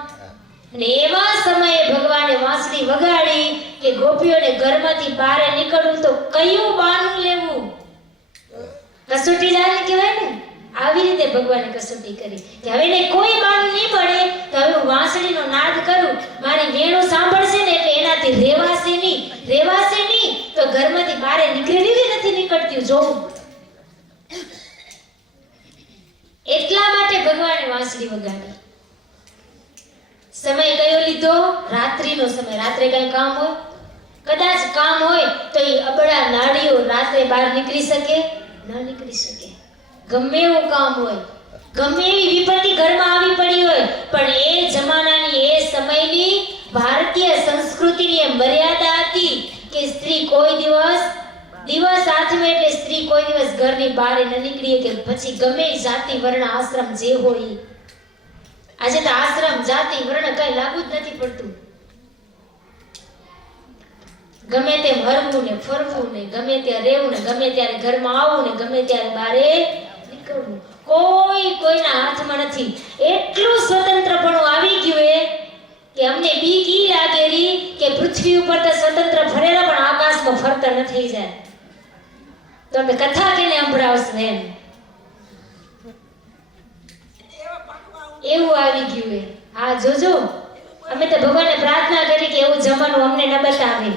અને એવા સમયે ભગવાને વાંસળી વગાડી કે ગોપીઓને ઘરમાંથી બહાર નીકળવું તો કયું બાનું લેવું? કસોટી જાને કહેવાય ને, આવી રીતે ભગવાને કસોટી કરી કે હવે ને કોઈ બાનું નહીં મળે તો હવે હું વાંસળીનો નાદ કરું, મારી વેણો સાંભળશે ને એટલે એનાથી રેવાશે નહીં તો ઘરમાંથી બહાર નીકળેલી નથી નીકળતી જોઉં. એટલા માટે ભગવાને વાંસળી વગાડી. સમય કયો લીધો? રાત્રિનો સમય. રાત્રે કઈ કામ હોય? કદાચ કામ હોય તો એ અબળા નાડીઓ રાત્રે બહાર નીકળી શકે? ન નીકળી શકે. ગમે એવું કામ હોય, ગમે એવી વિપત્તિ ઘરમાં આવી પડી હોય, પણ એ જમાનાની એ સમયની ભારતીય સંસ્કૃતિની એ મર્યાદા હતી કે સ્ત્રી કોઈ દિવસ આઠમે એટલે સ્ત્રી કોઈ દિવસ ઘરની બહાર ન નીકળી કે પછી ગમે જાતિ વર્ણ આશ્રમ જે હોય. આજે તો આશ્રમ જાતિ વર્ણ કઈ લાગુ જ નથી પડતું. ગમે તેમ હરવું ને ફરવું ને, ગમે ત્યાં રહેવું ને, ગમે ત્યારે ઘરમાં આવવું ને, ગમે ત્યારે બહારે નીકળવું, કોઈના હાથમાં નથી. એટલું સ્વતંત્રપણું આવી ગયું કે અમને બીક ઈ લાગેલી કે પૃથ્વી ઉપર તો સ્વતંત્ર ફરેલા પણ આકાશમાં ફરતા ન થઈ જાય તો અમે કથા કેને સંભળાવશું એમ. એવું આવી ગયું. હા જોજો, અમે તો ભગવાનને પ્રાર્થના કરી કે એવું જમાનું અમને ન બતાવે.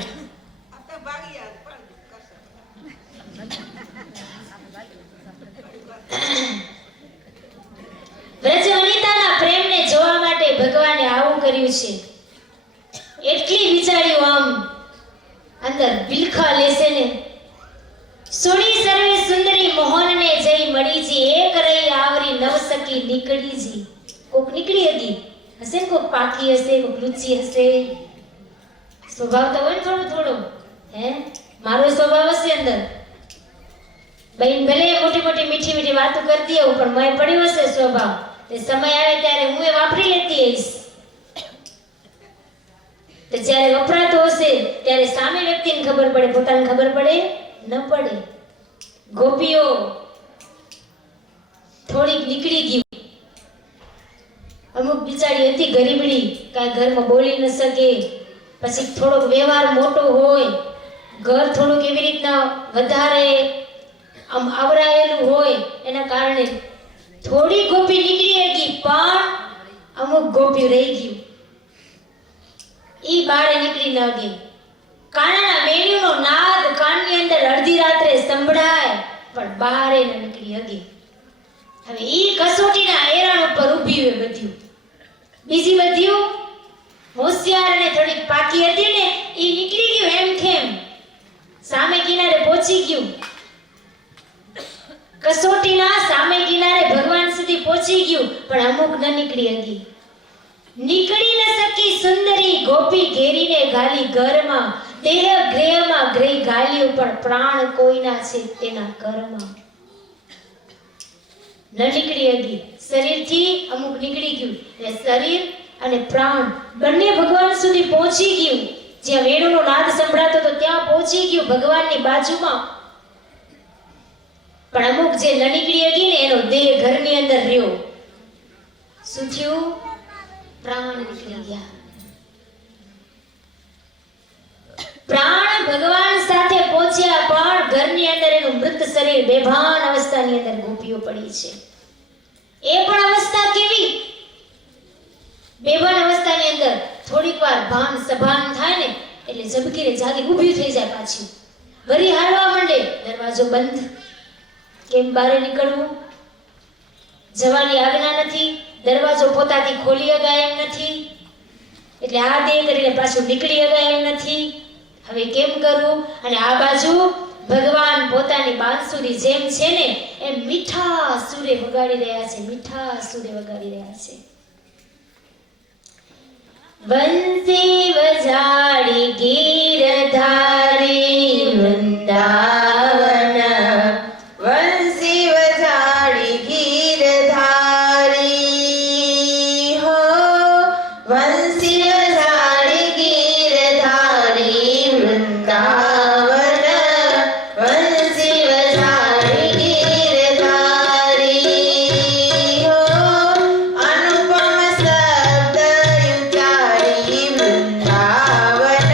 બ્રજ વનિતાના પ્રેમને જોવા માટે ભગવાને આવું કર્યું છે. એટલી વિચાર્યું આમ અંદર બિલખા લેશે ને. સુણી સર્વે સુંદરી મોહનને જઈ મળીજી, એક રહી આવરી નવ સખી નીકળીજી. કોક નીકળી હતી હશે ને, કોક પાકી હશે, કોક લુચી હશે. સ્વભાવ તો હોય ને થોડો હે, મારો સ્વભાવ હશે અંદર. બહેન ભલે મોટી મીઠી વાતો કરતી હોઉં પણ મેં પડ્યો હશે સ્વભાવ. તે સમય આવે ત્યારે હું એ વાપરી લેતી હઈશ. તો જ્યારે વપરાતો હશે ત્યારે સામે વ્યક્તિને ખબર પડે, પોતાને ખબર પડે ન પડે. ગોપીઓ થોડીક નીકળી ગઈ. અમુક બિચારી હતી ગરીબડી, કાંઈ ઘરમાં બોલી ન શકે, પછી થોડોક વ્યવહાર મોટો હોય, ઘર થોડુંક એવી રીતના વધારે આમ આવરાયેલું હોય, એના કારણે થોડી ગોપી નીકળી ગઈ પણ અમુક ગોપી રહી ગયું. ઈ બારે નીકળી ન ગઈ. કાનાના વેણુનો નાદ કાનની અંદર અડધી રાત્રે સંભળાય પણ બહારે ન નીકળી હગી. હવે ઈ કસોટીના એરાણ ઉપર ઊભી હોય બધ્યું. બીજી બધ્યું હોશિયાર અને થોડીક પાકી હતી ને ઈ નીકળી ગયું એમ ખેમ સામે કિનારે પહોંચી ગયું. કસોટીના સામે કિનારે ભગવાન સુધી પહોંચી ગયું પણ અમુક ન નીકળી હગી. નીકળી ન સકી સુંદરી ગોપી ઘેરીને ગાલી ઘરમાં દેહ ગ્રેહમાં ગ્રહી ગાલ્યું પણ પ્રાણ કોઈના છે તેના ઘરમાં. ન નીકળી હગી. શરીરથી અમુક નીકળી ગયું એટલે શરીર અને પ્રાણ બંને ભગવાન સુધી પહોંચી ગયું. જ્યાં વેણુનો નાદ સંભળાતો તો ત્યાં પહોંચી ગયું ભગવાનની બાજુમાં. પણ અમુક જે ન નીકળી હગી ને એનો દેહ ઘરની અંદર રહ્યો. શું થયું? પ્રાણ નીકળી ગયા. પ્રાણ ભગવાન સાથે પહોંચ્યા પણ ઘરની અંદર એનું મૃત શરીર બેભાન અવસ્થાની અંદર ગોપીઓ પડી છે. એ પણ અવસ્થા કેવી? બેભાન અવસ્થાની અંદર થોડીક વાર ભાન સભાન થાય ને એટલે ઝબકીને જાગી ઊભી થઈ જાય પાછી. વળી હાલવા માંડે. દરવાજો બંધ. કેમ બહાર નીકળવું? જવાની આજ્ઞા નથી. દરવાજો પોતાથી ખોલી શકાય એમ નથી. એટલે આ દે કરીને પાછું નીકળી શકાય એમ નથી. હવે કેમ કરવું? અને આ બાજુ ભગવાન પોતાની બાંસુરી જેમ છે ને એમ મીઠા સુરે વગાડી રહ્યા છે. મીઠા સુરે વગાડી રહ્યા છે. બંસી વજાડી ગીરધારી વૃંદાવન વંશી વજાડી ગીરધારી હો વંશી વજાડી ગીરધારી વૃંદાવન વંશી વજાડી ગીરધારી હો અનુપમ શબ્દ ઉચ્ચારી વૃંદાવન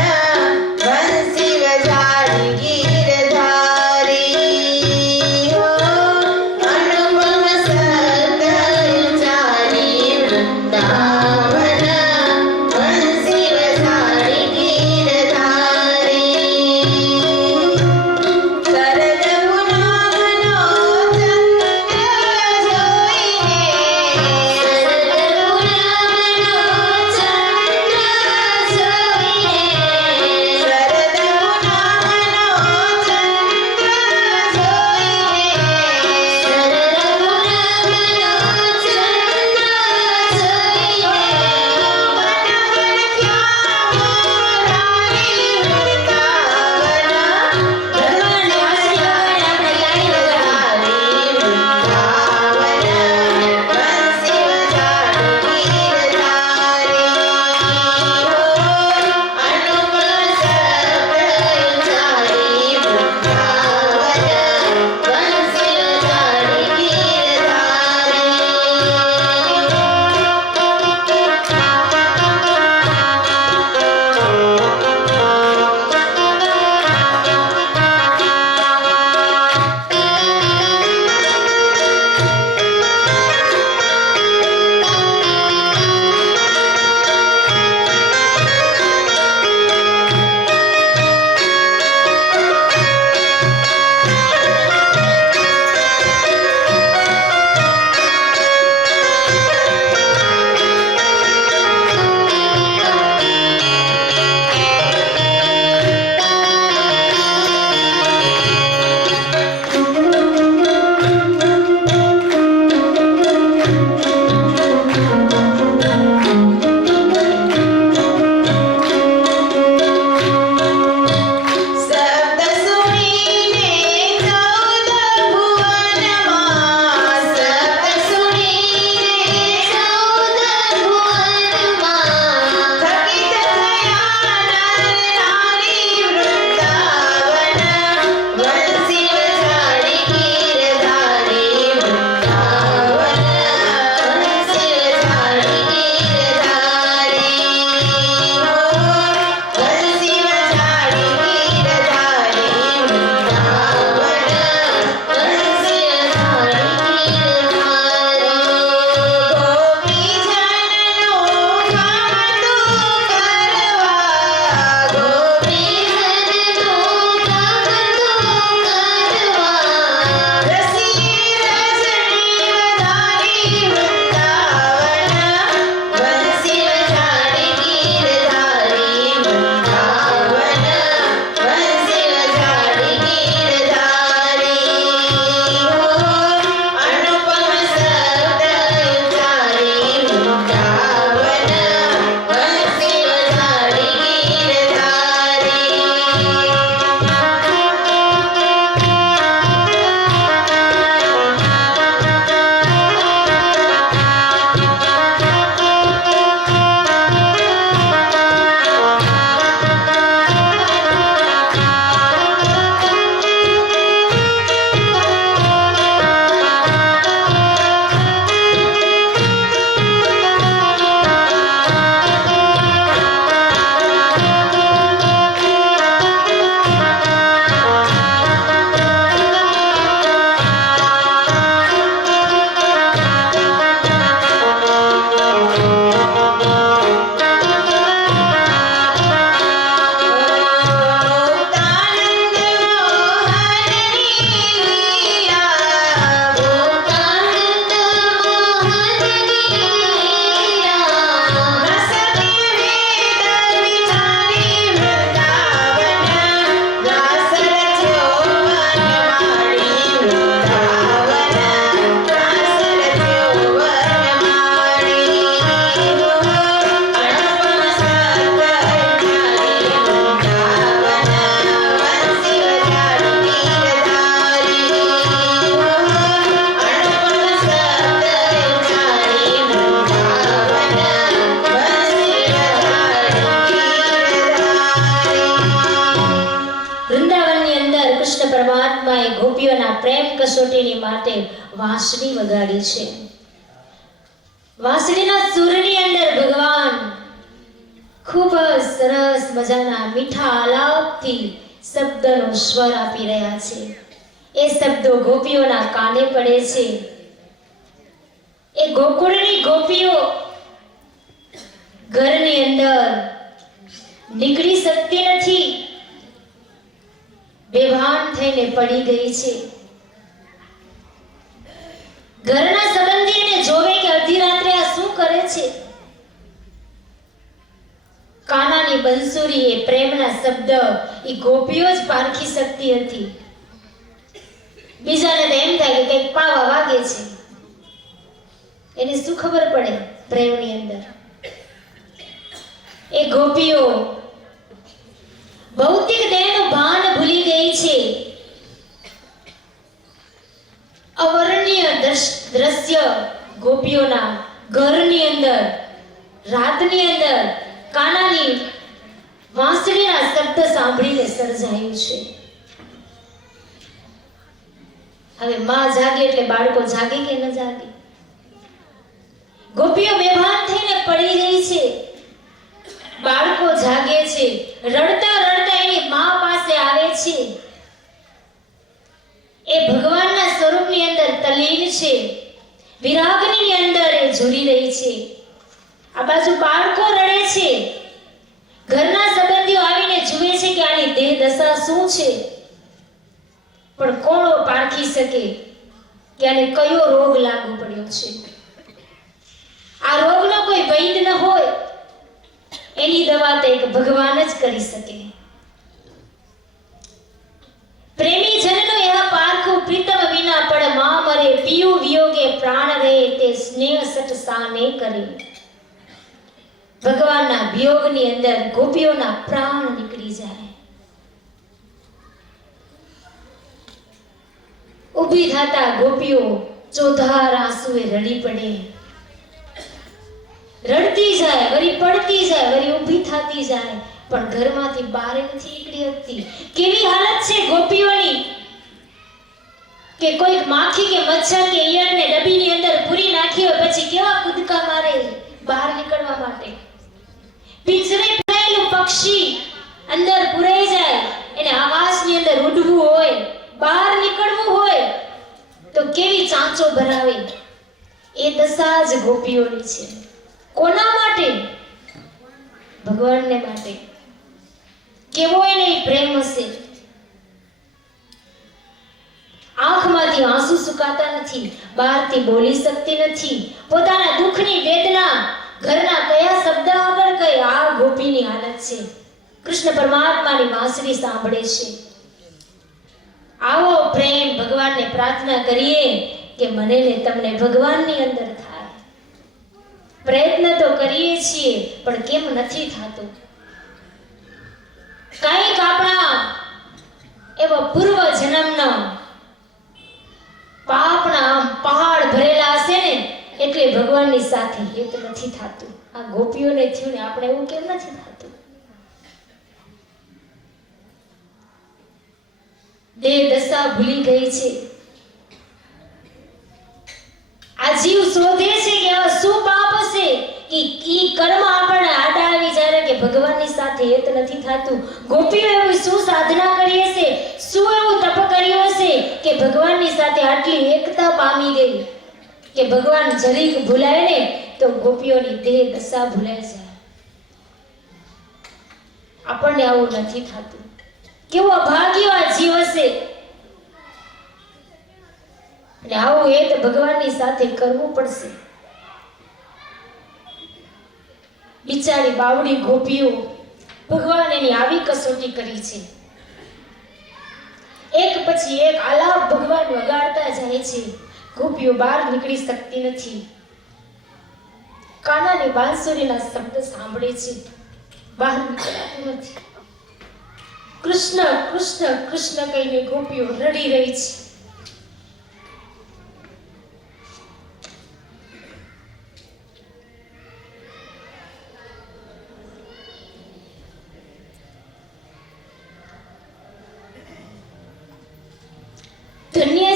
કૃષ્ણ પરમાત્માએ ગોપીઓના પ્રેમ કસોટીની માટે વાંસળી વગાડી છે. વાંસળીના સૂરની અંદર ભગવાન ખૂબ જ સરસ મજાના મીઠા આલાપથી શબ્દનો સ્વર આપી રહ્યા છે. એ શબ્દો ગોપીઓના કાને પડે છે. એ ગોકુળની ગોપીઓ ઘરની અંદર નીકળી શકતી નથી, બેભાન થઈને પડી ગઈ છે. ઘરના સંબંધી એને જોવે કે અડધી રાત્રે આ શું કરે છે. કાનાની બંસુરી એ પ્રેમના શબ્દ એ ગોપીઓ જ પારખી શકતી હતી. બીજાને તો એમ થાય કે કંઈક પાવા વાગે છે, એને શું ખબર પડે પ્રેમની અંદર. એ ગોપીઓ ભૌતિક દેહનું ભાન ભૂલી ગઈ છે. અવર્ણ્ય દ્રશ્ય ગોપીઓના ઘરની અંદર રાતની અંદર કાનાની વાંસળીના શબ્દ સાંભળીને સર્જાયું છે. હવે માં જાગે એટલે બાળકો જાગે કે ન જાગે? ગોપીઓ બેભાન થઈને પડી ગઈ છે, બાળકો જાગે છે, રડતા રડતા એની માં પાસે આવે છે. એ ભગવાનના સ્વરૂપની અંદર તલ્લીન છે, વિરાગની અંદર એ ઝૂરી રહી છે. આ બાજુ બાળકો રડે છે. ઘરના સંબંધીઓ આવીને જુએ છે કે આની દેહ દશા શું છે, પણ કોણ પારખી શકે કે આને કયો રોગ લાગુ પડ્યો છે. આ રોગનો કોઈ વૈદ ન હોય, એની દવા તો એક ભગવાન જ કરી શકે. પ્રેમી જનનો એવા પારખું પ્રીતમ વિના પડ માં મરે, પિયું વિયોગે પ્રાણ રહે, તે સ્નેહ સટ સાને કરે. ભગવાનના વિયોગની અંદર ગોપીઓના પ્રાણ નીકળી જાય. ઊભી થતા ગોપીઓ ચોધાર આંસુએ રડી પડે. રડતી જાય, વળી પડતી જાય, વળી ઊભી થતી જાય, પણ ઘરમાંથી બહાર નથી નીકળી શકતી. કેવી હાલત છે ગોપીઓની કે કોઈ માખી કે મચ્છર કે ઈયળને ડબ્બીની અંદર પૂરી નાખી હોય પછી કેવા કૂદકા મારે બહાર નીકળવા માટે. પિંજરે પૂરાયેલું પક્ષી અંદર પૂરાઈ જાય, એને આકાશની અંદર ઉડવું હોય, બહાર નીકળવું હોય તો કેવી ચાંચો ભરાવે. એ દશા જ ગોપીઓની છે. કોના માટે? ભગવાનને માટે. કેવો એને પ્રેમ હશે. આંખમાંથી આંસુ સુકાતા નથી, બહારથી બોલી શકતી નથી. પોતાના દુઃખની વેદના ઘરના કયા શબ્દ આગળ કહે. આ ગોપીની હાલત છે. કૃષ્ણ પરમાત્માની વાંસળી સાંભળે છે. આવો પ્રેમ ભગવાનને પ્રાર્થના કરીએ કે મને ને તમને ભગવાનની અંદર થાય. પ્રયત્ન તો કરીએ છીએ પણ કેમ નથી થતું? કંઈક આપણા એવો પૂર્વ જન્મના પાપના પહાડ ભરેલા હશે ને એટલે ભગવાનની સાથે હેત નથી થતું. આ ગોપીઓને થયું ને આપણે એવું કેમ નથી થતું? દેહ દશા ભૂલી ગઈ છે. આ જીવ શોધે છે કે આવા શું પાપ હશે કે ઈ કર્મ આપણને આડા આવી જાય કે ભગવાનની સાથે હેત નથી થતું. ગોપીઓ એવી શું સાધના કરી હશે, શું એવું તપ કર્યું હશે કે ભગવાનની સાથે આટલી એકતા પામી ગઈ કે ભગવાન જરીક ભૂલાય ને તો ગોપીઓની દેહ દશા ભૂલાઈ જાય. આપણને આવું નથી થતું. કેવો અભાગ્યો આ જીવ હશે. અને આવું એ તો ભગવાનની સાથે કરવું પડશે. બિચારી બાવડી ગોપીઓ ભગવાન એની આવી કસોટી કરી છે. એક પછી એક આલાપ ભગવાન વગાડતા જાય છે. ગોપીઓ બહાર નીકળી શકતી નથી. કાનાની બાંસુરીના શબ્દ સાંભળે છે, બહાર નીકળાતું નથી. કૃષ્ણ કૃષ્ણ કૃષ્ણ કહીને ગોપીઓ રડી રહી છે.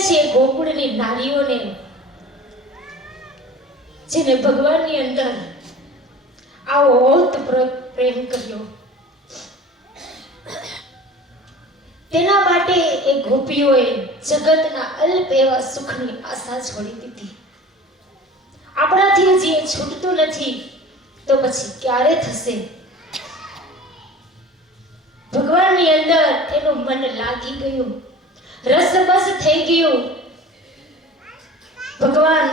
છે ગોકુળની નારીઓને, જેને ભગવાનની અંદર આવો ઓતપ્રોત પ્રેમ કર્યો. તેના માટે એ ગોપીઓએ જગતના અલ્પ એવા સુખની આશા છોડી દીધી. આપણાથી હજી એ છૂટતું નથી તો પછી ક્યારે થશે? ભગવાનની અંદર એનું મન લાગી ગયું, રસબસ થઈ ગયું. ભગવાન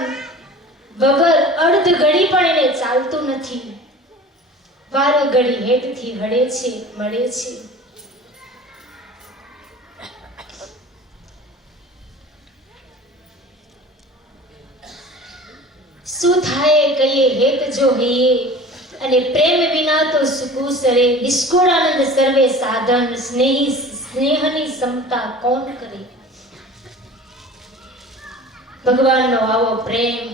વગર અર્ધ ઘડી પણ એને ચાલતું નથી. વારે ઘડી હેતથી હળે છે, મળે છે. શું થાય કહીએ હેત જો હૈયે, અને પ્રેમ વિના તો સુકુ સરે. નિષ્કુળાનંદ સર્વે સાધન, સ્નેહની સમતા કોણ કરે? ભગવાનનો આવો પ્રેમ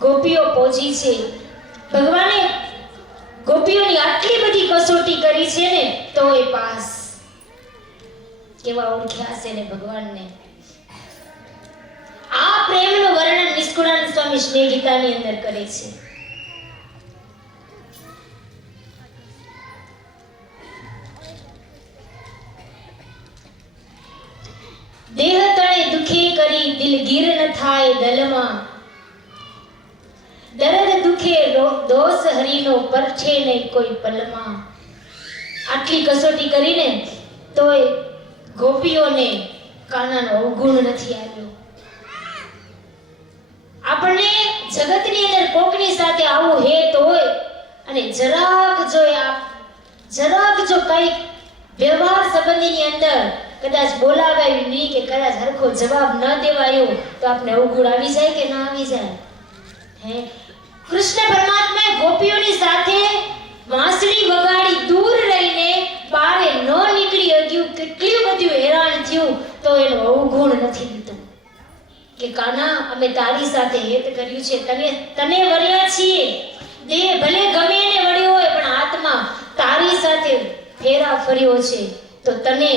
ગોપીઓ પહોંચી છે. ભગવાને ગોપીઓની આટલી બધી કસોટી કરી છે ને તોય પાસ. કેવા ઓળખ્યા છે ને ભગવાનને. આ પ્રેમનું વર્ણન નિષ્કુળાનંદ સ્વામી સ્નેહ ગીતાની અંદર કરે છે. દેહ તળે દુખે કરી દિલગીર ન થાય દલમાં. દર્દ દુખે દોષ હરીનો પરછે નહીં કોઈ પલમાં. આટલી કસોટી કરીને તોય ગોપીઓને કાનાનો અવગુણ નથી આવ્યો. આપણને જગતની અંદર કોકની સાથે આવું હેત હોય અને જરાક જો કઈ વ્યવહાર સંબંધીની અંદર કદાચ બોલાવાયું નહીં કે કદાચ હરખો જવાબ ન દેવાયો તો આપણે અવગુણ આવી જાય કે ના આવી જાય? હે, કૃષ્ણ પરમાત્માએ ગોપીઓની સાથે વાંસળી વગાડી દૂર રહીને બારે ન નીકળી હગ્યું, કેટલું બધું હેરાન થયું તો એનો અવગુણ નથી લીધો કે કાના અમે તારી સાથે હેત કર્યું છે, તને વર્યા છીએ. દેહ ભલે ગમે એને વળ્યો હોય પણ આત્મા તારી સાથે ફેરા ફર્યો છે તો તને